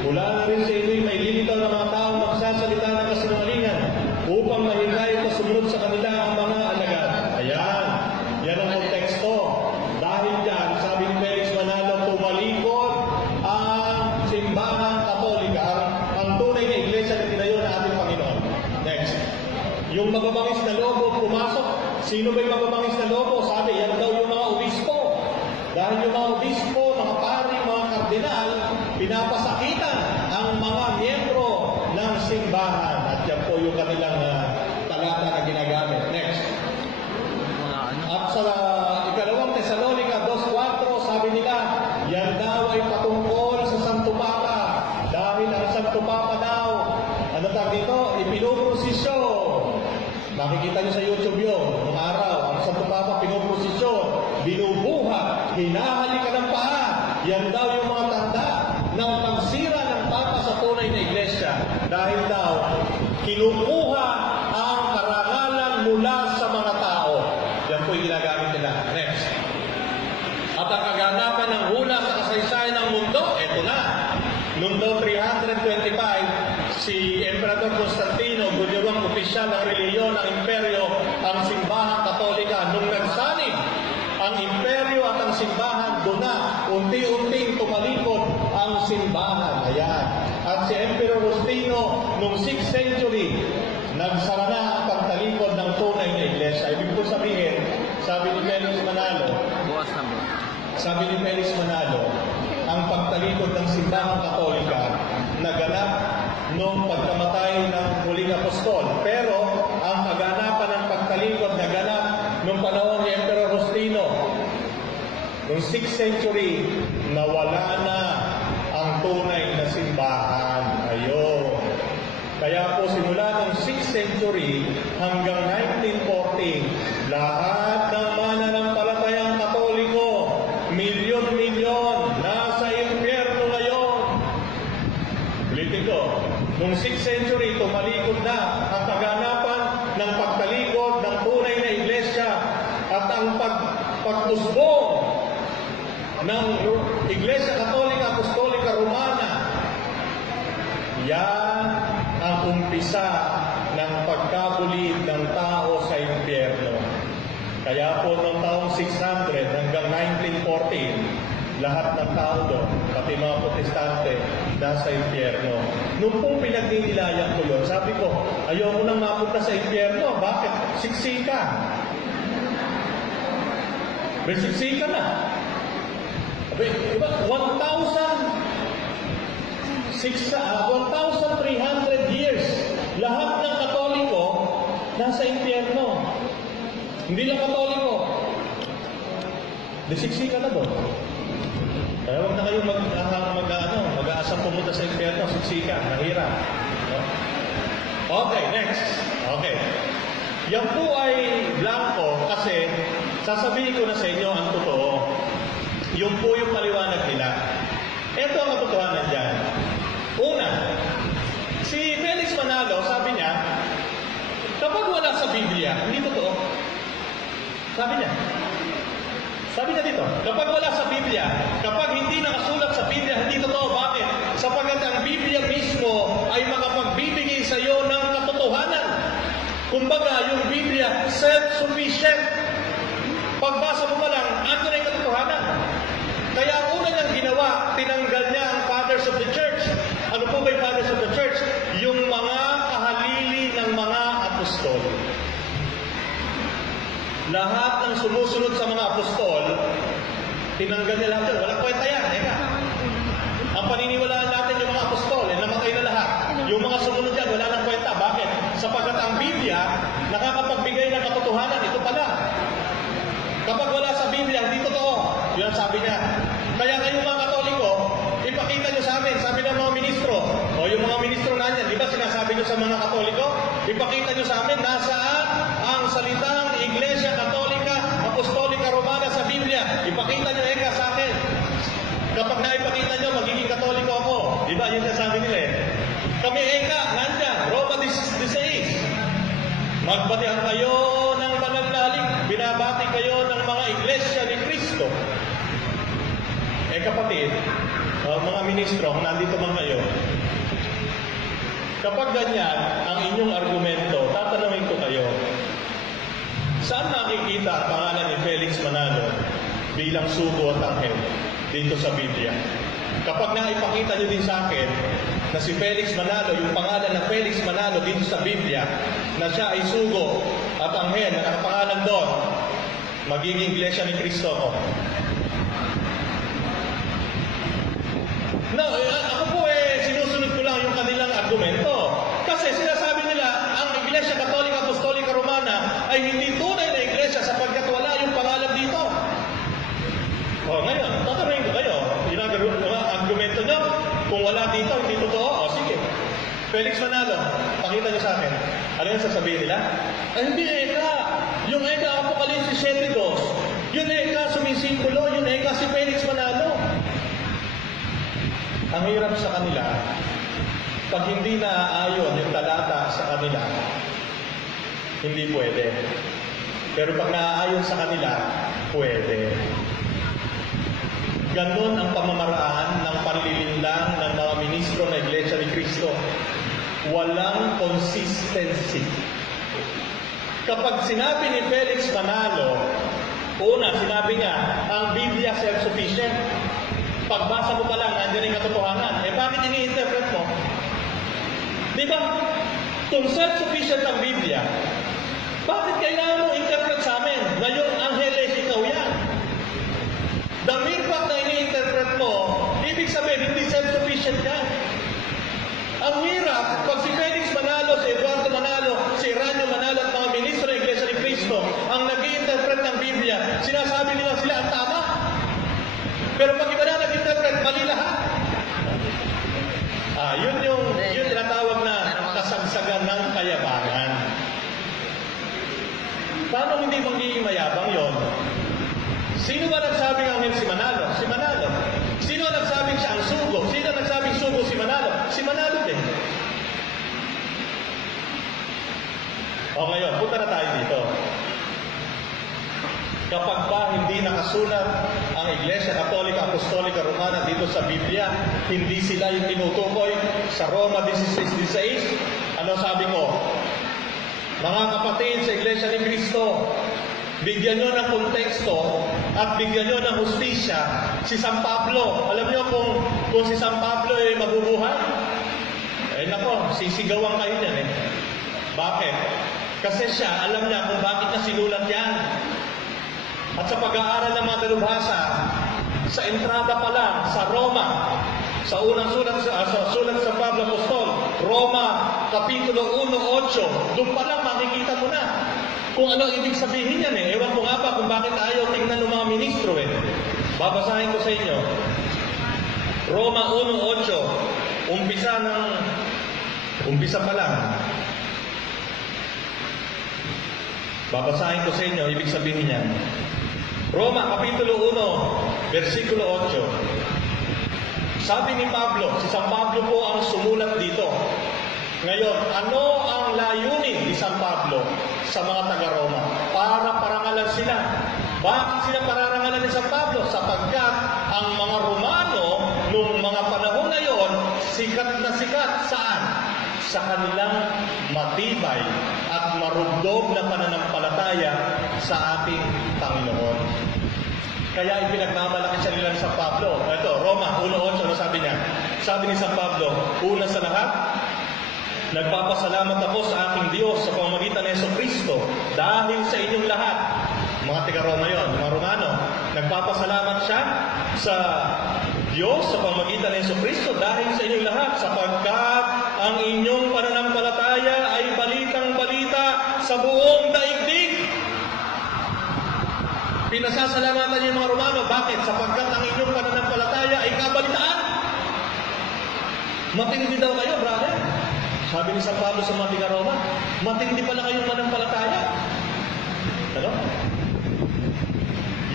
Mula na rin sa inyo'y may lilitaw ng mga tao magsasalita ng kasinungalingan upang mahigayat na sumunod sa kanila ang mga alagad. Ayan, yan ang konteksto. Dahil dyan, sabi ni Felix Manalo, tumalikod ang simbahan katolika, ang tunay na iglesia na tinayo na ating Panginoon. Next. Yung mababangis na lobo pumasok. Sino ba yung mababangis na lobo? Sabi, yan daw yung mga obispo. Dahil yung mga obispo, mga pari, mga kardinal, pinapasakitan ang mga miyembro ng simbahan. At yan po yung kanilang talata na ginagamit. Next. Mga ano. At sa ikalawang Tesalonica 2:4, sabi nila, yan daw ay patungkol sa Santo Papa. Dahil ang Santo Papa daw, ano tawag dito? Ipinuprosisyon. Makikita nyo sa YouTube yun, noong araw, ang Santo Papa pinuprosisyon, binubuhat, hinahalikan ng paa. Yan daw yung mga tanda ng pagsira ng dahil daw kinukuha ang karangalan mula sa mga tao. Yan po yung ginagamit nila. Next. At ang kaganapan ng hula sa kasaysayan ng mundo, eto na. Noong daw 325, si Emperador Constantino, gulyawang opisyal ng reliyon ng imperyo, ang simbahang katolika. Nung nagsanib ang imperyo at ang simbahan, doon na unti-unting tumalikod ang simbahan. Ayan. At si Emperor Justino, noong 6th century, nagsara na ang pagtalikod ng tunay na iglesia. Ibig po sabihin, sabi ni Felix Manalo, Bukas na po. sabi ni Felix Manalo, ang pagtalikod ng simbahang katolika naganap noong pagkamatay ng huling apostol. Pero ang kaganapan ng pagtalikod naganap noong panahon ni Emperor Justino. Noong 6th century, nawala na ang tunay na simbahan. Ayun. Kaya po simula noong 6th century hanggang 1940, lahat ng mananampalatayang Katoliko, milyon-milyon, nasa impyerno ngayon. Ulitin ko, noong 6th century, tumalikod na ang kaganapan ng pagtalikod ng tunay na iglesia at ang pagtusbong ng Iglesia Katolika Apostolika Romana. Yan ang umpisa ng pagkabulid ng tao sa impyerno. Kaya po noong taong 600 hanggang 1914, lahat ng tao doon, pati mga protestante, nasa impyerno. Nung pong pinagdinilayan ko yun, sabi ko, ayoko nang mapunta sa impyerno. Bakit? Siksika. May siksika na. Sabi, diba? 1,300 years, lahat ng Katoliko nasa impyerno. Hindi lang Katoliko. Disiksika na doon. Kaya huwag na kayong mag-aasang pumunta sa impyerno, siksika, mahirap. No? Okay, next. Okay. Yan po ay blanco kasi sasabihin ko na sa inyo ang totoo. Yung po yung paliwanag nila. Ito ang katotohanan dyan. Una, si Felix Manalo, sabi niya, kapag wala sa Biblia, hindi totoo. Sabi niya dito, kapag wala sa Biblia, kapag hindi nakasulat sa Biblia, hindi totoo. Bakit? Sapagkat ang Biblia mismo ay makapagbibigay sa iyo ng katotohanan. Kumbaga, yung Biblia, self-sufficient. Pagbasa mo pa lang, ando na yung katotohanan. Kaya ang una niyang ginawa, tinanggal niya ang Fathers of the Church. Ano po ba yung Fathers of the Church? Yung mga kahalili ng mga apostol. Lahat ng sumusunod sa mga apostol, tinanggal niya lahat yun. Walang kwenta yan. Eka. Ang paniniwalaan natin yung mga apostol, namatay na lahat. Yung mga sumunod yan, wala nang kwenta. Bakit? Sapagkat ang Biblia, nakakapagbigay ng katotohanan. Ito pala. Kapag wala sa Biblia, hindi totoo. Yun ang sabi niya. Kaya ngayong mga Katoliko, ipakita nyo sa amin, sabi ng mga ministro, o yung mga ministro na niyan, di ba sinasabi nyo sa mga Katoliko, ipakita nyo sa amin, nasaan ang salitang Iglesia Katolika Apostolika Romana sa Biblia. Ipakita nyo eka sa akin. Kapag naipakita nyo, magiging Katoliko ako. Di ba? Yun sabi nila eh. Kami eka, nandyan, Roma 16. Magbatihan kayo ng pananalig, binabati kayo ng mga iglesia ni Kristo. Eh kapatid, mga ministro, nandito man kayo, kapag ganyan ang inyong argumento, tatanungin ko kayo, saan nakikita ang pangalan ni Felix Manalo bilang sugo at anghel dito sa Biblia? Kapag naipakita niyo din sa akin na si Felix Manalo, yung pangalan ng Felix Manalo dito sa Biblia, na siya ay sugo at anghel na nakapangalan doon, magiging iglesia ni Kristo ko. No, ako po sinusunod ko lang yung kanilang argumento. Kasi sinasabi nila, ang Iglesia Katolika Apostolika Romana ay hindi tunay na iglesia sapagkat wala yung pangalan dito. O ngayon, tatanungin ko kayo, argumento nyo, kung wala dito, hindi totoo, o sige. Felix Manalo, pakita nyo sa akin. Ano yung sasabihin nila? Ay hindi eka. Yung eka Apokalipsis 7:2, yun eka sumisimbolo, yun eka si Felix Manalo. Ang hirap sa kanila, Pag hindi naaayon yung talata sa kanila, hindi pwede. Pero pag naaayon sa kanila, pwede. Ganon ang pamamaraan ng panlilinlang ng mga ministro ng Iglesia ni Cristo. Walang consistency. Kapag sinabi ni Felix Manalo, una, sinabi niya, ang Biblia self-sufficient. Pagbasa mo pa lang, nandiyan yung katotohanan. Bakit ini-interpret mo? Di ba? Kung self-sufficient ang Biblia, bakit kailangan mo interpret sa amin? Ngayong Angeles, ikaw yan. The mere fact na ini-interpret mo, ibig sabihin, hindi self-sufficient ka. Ang hirap, pag si Felix Manalo, si Eduardo Manalo, si Ranyo Manalo at mga ministro ng Iglesia ni Cristo, ang nag-i-interpret ng Biblia, sinasabi nila sila ang tama. Pero pag iba na nag-interpret, mali lahat. Yun tinatawag na kasagsagan ng kayabangan. Paano hindi magiging mayabang yon? Sino ba nagsabing anghel si Manalo? Si Manalo. Sino nagsabing siya ang sugo? Sino nagsabing sugo si Manalo? Si Manalo din. O ngayon, punta na tayo dito. Kapag ba hindi nakasulat ang Iglesia Katolika Apostolika Romana dito sa Biblia, hindi sila yung tinutukoy sa Roma 16:16, ano sabi ko? Mga kapatid sa Iglesia ni Cristo, bigyan nyo ng konteksto at bigyan nyo ng hustisya si San Pablo. Alam nyo kung si San Pablo ay mabubuhay? Nako, sisigawan kayo niyan eh. Bakit? Kasi siya, alam niya kung bakit niya sinulat yan. At sa pag-aaral ng mga dalubhasa, sa entrada pa lang, sa Roma, sa unang sulat sa Pablo Apostol, Roma, Kapitulo 1:8, doon pa lang makikita mo na kung ano ibig sabihin yan eh. Ewan ko nga pa kung bakit ayaw tingnan ng mga ministro eh. Babasahin ko sa inyo. Roma 1:8, umpisa pa lang. Babasahin ko sa inyo, ibig sabihin niyan. Roma, Kapitulo 1, versikulo 8. Sabi ni Pablo, si San Pablo po ang sumulat dito. Ngayon, ano ang layunin ni San Pablo sa mga taga-Roma? Para parangalan sila. Bakit sila pararangalan ni San Pablo? Sapagkat ang mga Romano, nung mga panahon na yon, sikat na sikat. Saan? Sa kanilang matibay at marugdog na pananampalataya sa ating Panginoon. Kaya ipinagmamalaki siya nila ni San Pablo. Ito, Roma 1:8, ano sabi niya? Sabi ni San Pablo, una sa lahat, nagpapasalamat ako sa aking Diyos sa pamamagitan ng Jesucristo dahil sa inyong lahat. Mga taga-Roma yon, mga Romano. Nagpapasalamat siya sa Diyos sa pamamagitan ng Jesucristo dahil sa inyong lahat sapagkat ang inyong pananampalataya ay balitang-balita sa buong daigdig. Pinasasalamatan niyo yung mga Romano. Bakit? Sapagkat ang inyong pananampalataya ay kabalitaan. Matindi daw kayo, brother. Sabi ni San Pablo sa mga taga-Roma, matindi pala kayong mananampalataya. Ano?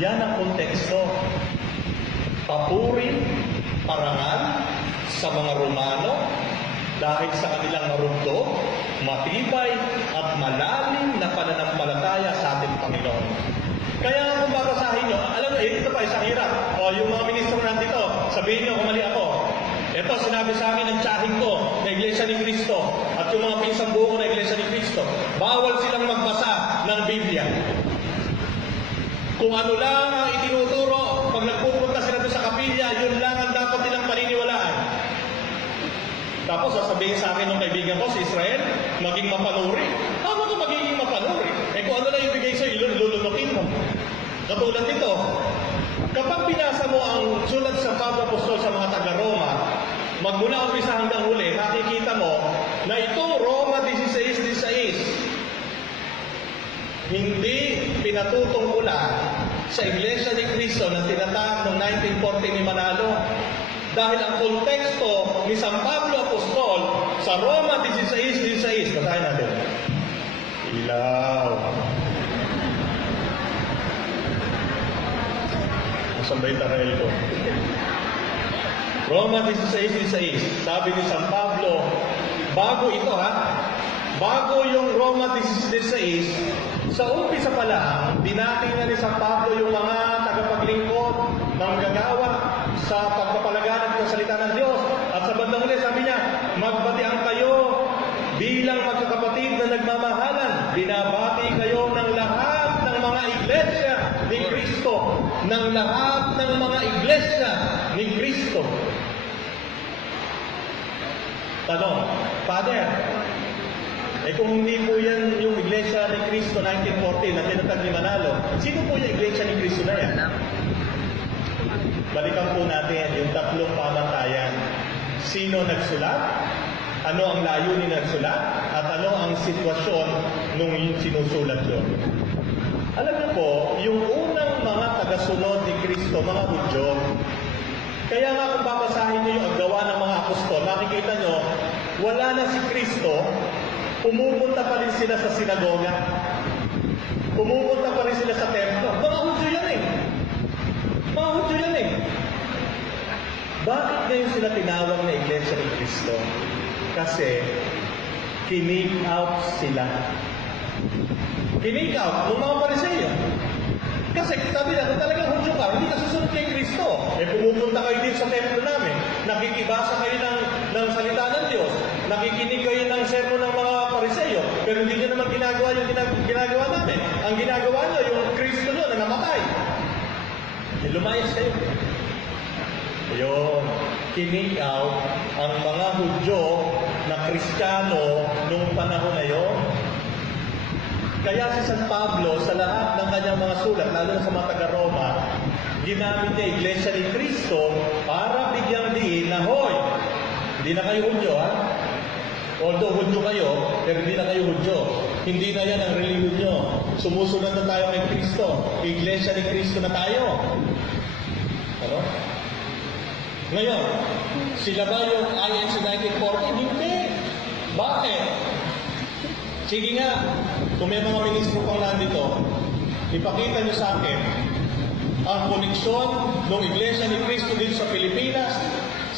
Yan ang konteksto. Papuri, parangal sa mga Romano dahil sa kanilang marugdog, matibay at malalim na pananampalataya sa ating Panginoon. Kaya kung babasahin nyo, alam nyo, ito pa isang hirap. O yung mga ministro nandito, sabihin nyo kung mali ako. Ito, sinabi sa amin ng tiyahing ko na Iglesia ni Cristo at yung mga pinsang buo na Iglesia ni Cristo, bawal silang magbasa ng Biblia. Kung ano lang ang itinuturo, pag nagpupunta sila doon sa kapilya, yun lang ang dapat nilang paniniwalaan. Tapos sasabihin sa akin ng kaibigan ko, si Israel, maging mapanuri. Tama ka magiging mapanuri. Kung ano lang ibigay sa'yo, ilulunukin mo. Katulad nito, kapag binasa mo ang sulat sa Pablo Apostol sa mga taga-Roma, magmula umpisa hanggang huli, makikita mo na itong Roma 16:16, hindi pinatutungkulan sa Iglesia ni Cristo na tinatawag noong 1940 ni Manalo. Dahil ang konteksto ni San Pablo Apostol sa Roma 16:16, basahin natin. Ilaw. Nasaan ba yung taral ko? Roma 16:16. Sabi ni San Pablo, bago ito bago yung Roma 16:16, sa umpisa pa lang, binati na ni San Pablo yung mga tagapaglingkod, manggagawa sa pagpapalaganap ng salita ng Diyos. At sa bandang huli, sabi niya, magbatian kayo bilang magkakapatid na nagmamahalan. Binabati kayo ng lahat ng mga iglesia ni Kristo. Ng lahat ng mga iglesia ni Kristo. Tanong, Father, kung hindi po yan yung iglesia ni Kristo 1914 na tinatag ni Manalo, sino po yung iglesia ni Kristo na yan? Balikan po natin yung tatlong pamantayan. Sino nagsulat? Ano ang layunin ng sulat? At ano ang sitwasyon nung sinusulat yun? Alam niyo po, yung unang mga tagasunod ni Kristo, mga Hudyo, kaya nga kung babasahin niyo yung gawa ng mga apostol, makikita niyo, wala na si Kristo, pumupunta pa rin sila sa sinagoga. Pumupunta pa rin sila sa templo. Mga Hudyo yan eh. Mga Hudyo yan eh. Bakit ngayon sila tinawag na Iglesia ni Kristo? Kasi kinig out sila. Kinig out ng mga Pariseo. Kasi sabi na, kung talagang Hudyo ka, hindi ka susunod kay Kristo. Pumupunta kayo din sa templo namin. Nakikibasa kayo ng salita ng Diyos. Nakikinig kayo ng sermon ng mga Pariseo. Pero hindi nyo naman ginagawa yung ginagawa namin. Ang ginagawa nyo, yung Kristo nyo na namatay. Lumayas kayo. Ayun, kinig out ang mga Hudyo na Kristiyano nung panahon na yun. Kaya si San Pablo, sa lahat ng kanyang mga sulat, lalo na sa mga taga-Roma, ginamit niya Iglesia ni Kristo para bigyang diin na, hoy, hindi na kayo Hudyo, Although Hudyo kayo, pero hindi na kayo Hudyo. Hindi na yan ang religion nyo. Sumusunod na tayo kay Kristo. Iglesia ni Kristo na tayo. Ano? Ngayon, sila ba yung INC 1940? Hindi. Bakit? Sige nga, kung may mga ministro pang nandito, ipakita nyo sa akin ang koneksyon ng Iglesia ni Kristo dito sa Pilipinas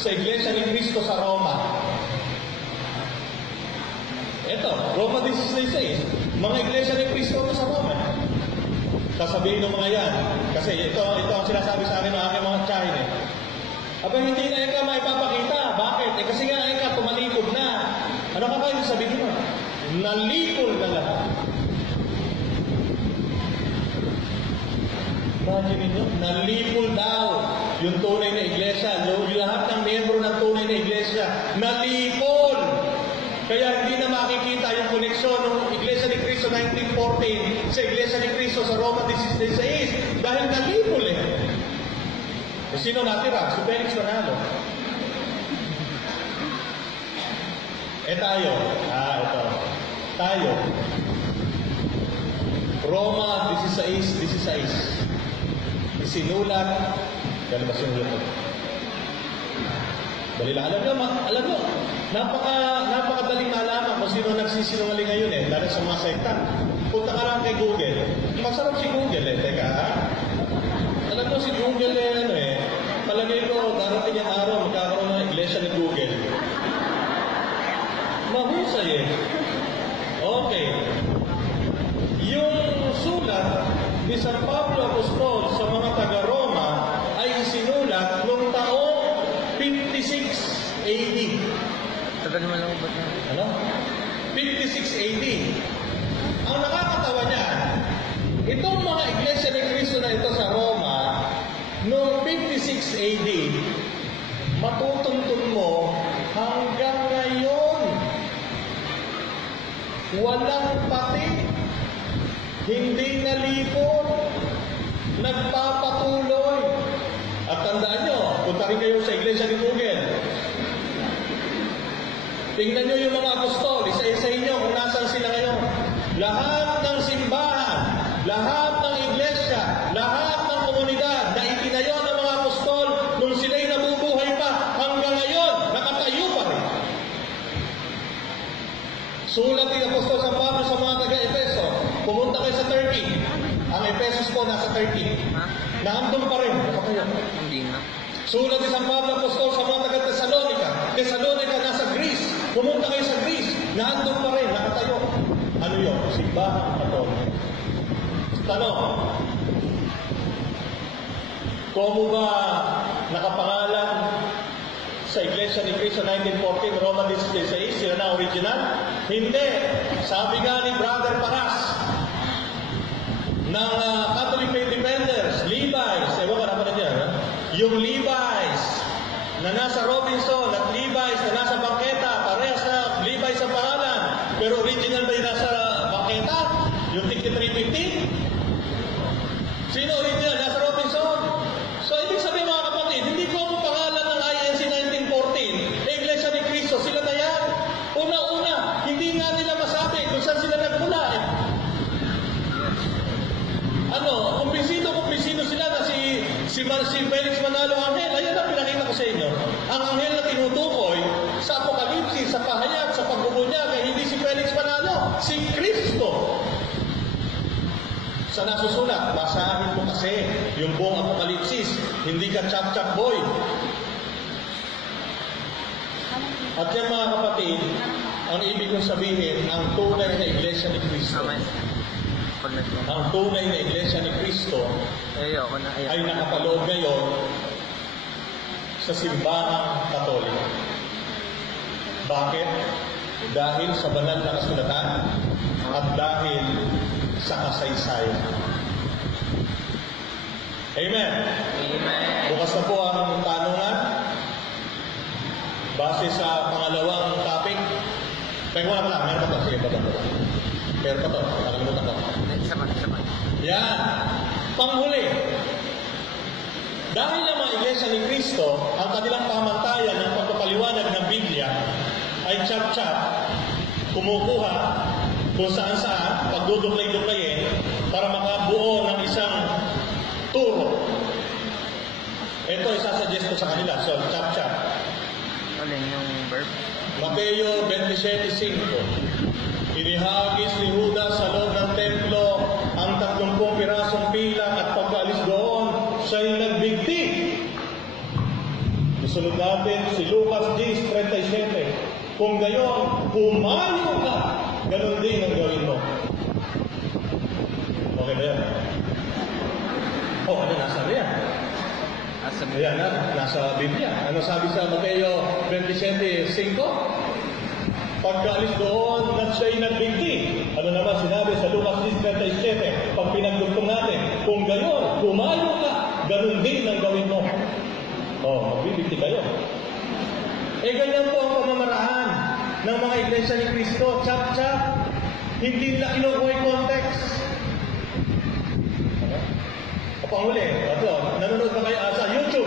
sa Iglesia ni Kristo sa Roma. Ito, Roma 16:6. Mga Iglesia ni Kristo ito sa Roma. Sasabihin ng mga yan, kasi ito ang sinasabi sa akin ng aking mga China. Aba, hindi na ikaw maipapakita. Bakit? Kasi nga ikaw tumalikod na. Ano ka ba yung sabihin mo? Nalikod na lahat. Imagine ninyo, nalipol daw yung tunay na iglesia. Yung lahat ng miyembro ng tunay na iglesia, nalipol. Kaya hindi na makikita yung koneksyon ng Iglesia ni Cristo 1914 sa Iglesia ni Cristo sa Roma 16:6 dahil nalipol eh. Sino natira? Si Felix Manalo. Tayo. Ito. Tayo. Roma 16:16. Isinulat. Kaya ba sinulat ito? Dali lang. Alam nyo, napakadaling malaman kung sino nagsisinungaling ngayon eh, lalo sa mga sekta. Punta ka lang kay Google. Masarap si Google eh. Teka alam mo si Google palagay ko, darating yung araw, magkakaroon ng iglesia ni Google. Mahusay eh. Okay. Yung sulat ni San Pablo Apostol sa mga taga-Roma ay isinulat noong taong 56 AD. Tagal mo lang ba ito? Ano? 56 AD. Ang nakakatawa niya, itong mga iglesia ni Cristo na ito sa Roma, noong 56 AD, matutuntun mo hanggang ngayon. Walang pati, hindi nalipon, nagpapatuloy. At tandaan nyo, punta rin kayo sa iglesia ni Google. Tingnan nyo yung mga apostol, isa-isahin nyo kung nasan sila ngayon. Lahat ng simbahan, lahat ng iglesia, lahat ng komunidad na itinayo ng mga apostol nung sila'y nabubuhay pa hanggang ngayon, nakatayo pa rin. Sulat ni Apostol San Pablo sa mga taga-Epeso, pumunta kayo sa Turkey. Ang Ephesus po nasa Turkey. Ha? Naandun pa rin. Nakatayo. Hindi na. Sulat ni San Pablo Apostol sa mga taga-Thessalonica. Thessalonica nasa Greece. Pumunta kayo sa Greece. Naandun pa rin, nakatayo. Ano yun? Simbahang Katoliko. Tanong, kung ba nakapangalan sa Iglesia ni Cristo 1914, Roman 16, sila na original? Hindi. Sabi nga ni Brother Paras ng Catholic Faith Defenders, Levi's, ewan ka naman na dyan, ha? Yung Levi's na nasa Robinson at Levi's na nasa Bangketa, parehas na Levi's ang pangalan, pero original ba yung nasa Bangketa? Yung ticket 350? Sino original? Nasa Robinson. So, ibig sabihin mga kapatid, hindi ko ang pangalan ng INC 1914, Iglesia ni Cristo, sila na yan. Una-una, hindi nga nila masabi kung saan sila nagmula. Kumbisido sila na si Felix Manalo Angel. Ayan ang pinakita ko sa inyo. Ang Angel na tinutukoy sa Apokalipsis, sa pahayag, sa pagbubunyag, ay hindi si Felix Manalo, si Kristo. Sa nasusulat, basahin mo kasi yung buong Apokalipsis. Hindi ka chap-chap boy. At yan mga kapatid, ang ibig kong sabihin, ang tunay na Iglesia ni Cristo, ang tunay na Iglesia ni Cristo ay nakapaloob ngayon sa simbahang Katoliko. Bakit? Dahil sa banal na kasulatan at dahil sa kasaysayan. Amen. Bukas na po ang tanungan base sa pangalawang topic. Teka wala pala, meron pa to. Sige, meron pa to. Nakalimutan ko. Yan. Panghuli. Dahil ang mga Iglesia ni Cristo, ang kanilang pamantayan ng pagpapaliwanag ng Biblia ay chap-chap, kumukuha kung saan-saan, pagduduklay-duklayin para makabuo ng isang turo. Ito isasuggest ko sa kanila. So, chap-chap. Alin yung verb? Mateo 27:5. Inihagis ni Judas sa loob ng templo ang 30 pirasong pilang at pagkaalis doon, siya'y nagbigti. Isunod natin si Lucas 10:37. Kung gayon, humayo ka, ganun din ang gawin mo. Okay ba yan? Ano, nasa yan? Ayan na, nasa Biblia. Ano sabi sa Mateo 27:5? Pagkaalis doon, siya'y nagbigti. Ano naman sinabi sa Lucas 10:37? Pag pinagdugtong natin, kung gayon, humayo ka, ganun din ang gawin mo. Magbibigti kayo. Ganyan po ang pamamaraan ng mga Iglesia ni Cristo. Chap-chap. Hindi nila kinukuha yung context. Panghuli, nanonood ba kayo sa YouTube?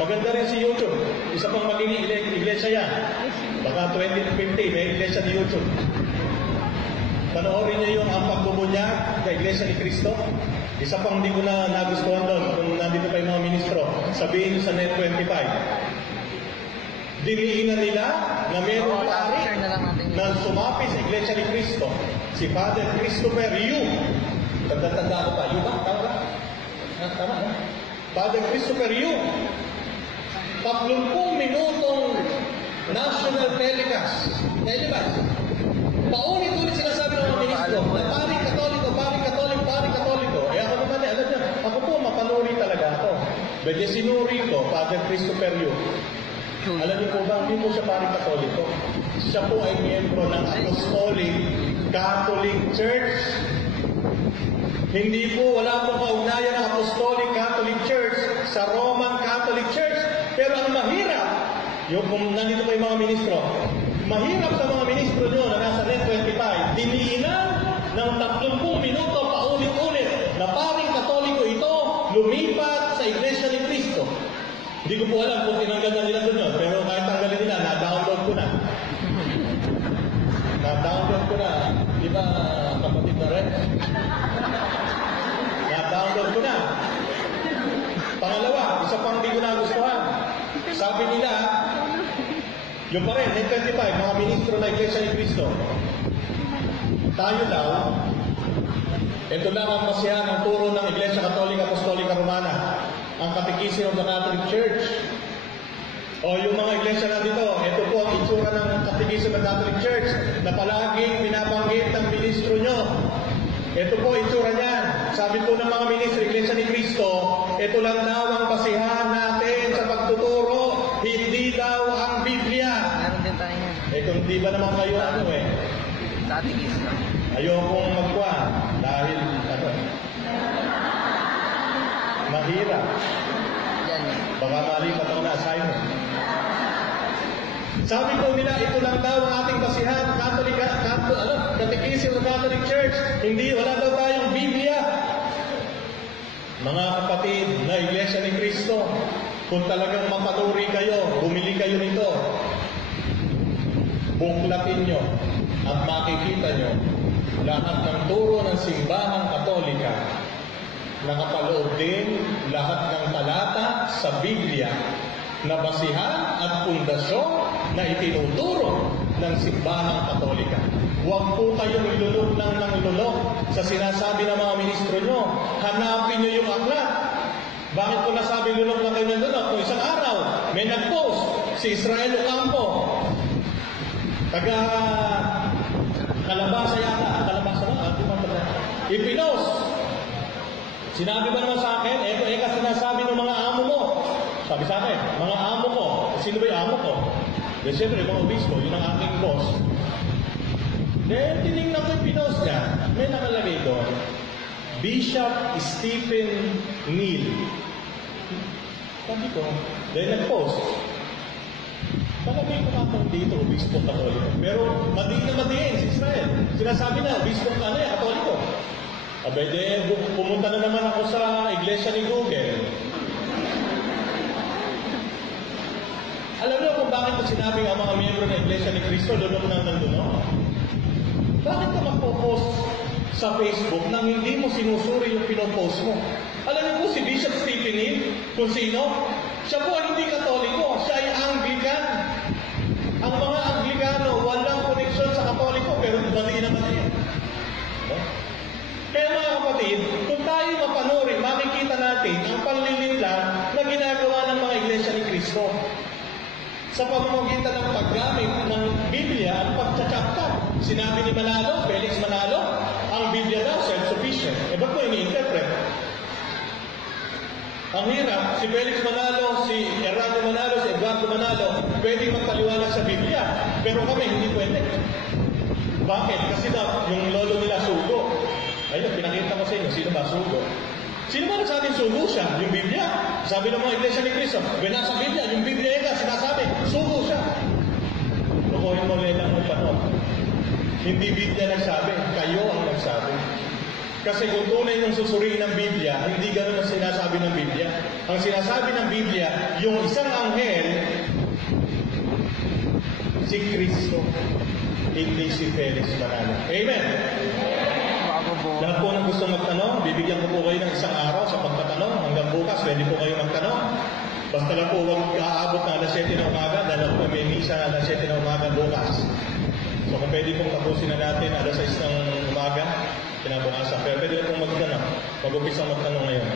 Maganda rin si YouTube. Isa pang magiging iglesia yan. Baka 2050, may iglesia ni YouTube. Panoorin niyo yung ang pagbubunyag sa Iglesia ni Cristo. Isa pang hindi ko na nagustuhan doon, kung nandito pa yung mga ministro, sabihin niyo sa Net 25. Diniinan nila na mayroong pari na sumapi sa Iglesia ni Cristo. Si Father Christopher Yu. Tanda-tanda ko pa. Yu ba? Tama ba? Tama, no? Father Christopher Yu. 30 minutong national telecast. Paulit-ulit sinasabi ng mga ministro, paring Katoliko. Ako naman, alam niya, ako po mapanuri talaga ako. Medyo sinuri ko, Father Christopher Yu. Alam niyo po ba, hindi po siya paring Katoliko. Siya po ay miyembro ng Apostolic Catholic Church. Hindi po, wala po kaugnayan ng Apostolic Catholic Church sa Roman Catholic Church. Pero ang mahirap, yung kung nandito pa yung mga ministro, mahirap sa mga ministro nyo na nasa Net 25, diniinan ng 30 minuto paulit-ulit na paring Katoliko ito, lumipat sa Iglesia ni Cristo. Hindi ko po alam kung tinanggal na nila doon, pero kahit tanggalin nila, na-download ko na. Di ba, kapatid na rin? Na-download ko na. Pangalawa, isa pang hindi ko nagustuhan. Sabi nila, yung pa rin, Net 25, mga ministro na Iglesia ni Cristo. Tayo daw, ito lang ang basihan ng turo ng Iglesia Katolika Apostolika Romana. ang Catechism of the Catholic Church. O yung mga iglesia na dito, ito po ang itsura ng Catechism of the Catholic Church na palaging pinabanggit ng ministro nyo. Ito po itsura niyan. Sabi po ng mga ministro, Iglesia ni Cristo, ito lang daw ang basihan natin sa pagtuturo, hindi daw ang Biblia. Meron din tayo yan. Kung di ba naman kayo Tatikis lang. ayokong magkuha dahil mahirap. Yan yan. Baka malipat ako na assignment. Sabi po nila, ito lang daw ang ating basihan, Catechism of the Catholic Church. Hindi, wala daw tayong Biblia. Mga kapatid na Iglesia ni Cristo, kung talagang mapanuri kayo, bumili kayo nito, buklatin nyo at makikita nyo lahat ng turo ng simbahang Katolika. Nakapaloob din lahat ng talata sa Biblia na basihan at pundasyon na itinuturo ng simbahang Katolika. Huwag po kayong lulok lang ng lulok sa sinasabi ng mga ministro nyo. Hanapin nyo yung aklat. Bakit ko nasabi lulok lang kayo ng lulok? Kung isang araw, may nag-post si Israel Ocampo, taga Kalabasa yata, Kalabasa na, ipinos. Sinabi ba naman sa akin, kasi sinasabi ng mga amo mo. Sabi sa akin, mga amo ko. Sino ba yung amo ko? Then siyempre, mga obispo, yun ang aking boss. Then, tinignan ko yung pinos niya. May nakalagay doon, Bishop Stephen Neal. Sabi ko, then nag-post. Talaga yung kumakang dito, obispo Katoliko. Pero madiin na madiin si Israel. Sinasabi na, obispo Katoliko. Abay, pumunta na naman ako sa iglesia ni Google. Alam niyo kung bakit ko sinabi ang mga miyembro ng Iglesia ni Cristo, lulok na nandun? Bakit ka magpo-post sa Facebook nang hindi mo sinusuri yung pinopost mo? Alam niyo po si Bishop Stephen Neal, kung sino? Siya po ay hindi Katoliko, siya ay Anglican. Ang mga Anglikano, walang koneksyon sa Katoliko, pero mali naman yan. Kaya mga kapatid, kung tayo mapanuri, makikita natin ang panlilinlang na ginagawa ng mga Iglesia ni Cristo. Sa pamamagitan ng paggamit ng Biblia at pagtsatsaktap. Sinabi ni Manalo, Felix Manalo, ang Biblia daw self-sufficient. Ba't ko ini-interpret? Ang hirap, si Felix Manalo, si Errado Manalo, si Eduardo Manalo, pwede magpaliwanag sa Biblia. Pero kami, hindi pwede. Bakit? Kasi daw, yung lolo nila sugo. Ayun, pinakita ko sa inyo, sino ba sugo? Sino ba nagsabing sugo siya? Yung Biblia. Sabi ng mga Iglesia ni Cristo, nasa Biblia, yung Biblia eka, sinasabi, sugo siya. Lukuhin mo lang ng panahon. Hindi Biblia nagsabi, kayo ang nagsabi. Kasi kung tunay nung susuriin ng Biblia, hindi ganun ang sinasabi ng Biblia. Ang sinasabi ng Biblia, yung isang anghel, si Kristo, hindi si Felix Manalo. Amen? Lahat po ng gusto magtanong, bibigyan ko po kayo ng isang araw sa pagtatanong. Hanggang bukas, pwede po kayo magtanong. Basta lang po huwag kaabot na alas 7 ng umaga dahil po may misa alas 7 ng umaga bukas. So kung pwede pong tapusin na natin alas 6 ng umaga, kinabukasan. Pero pwede pong magtanong. Mag-umpisa magtanong ngayon.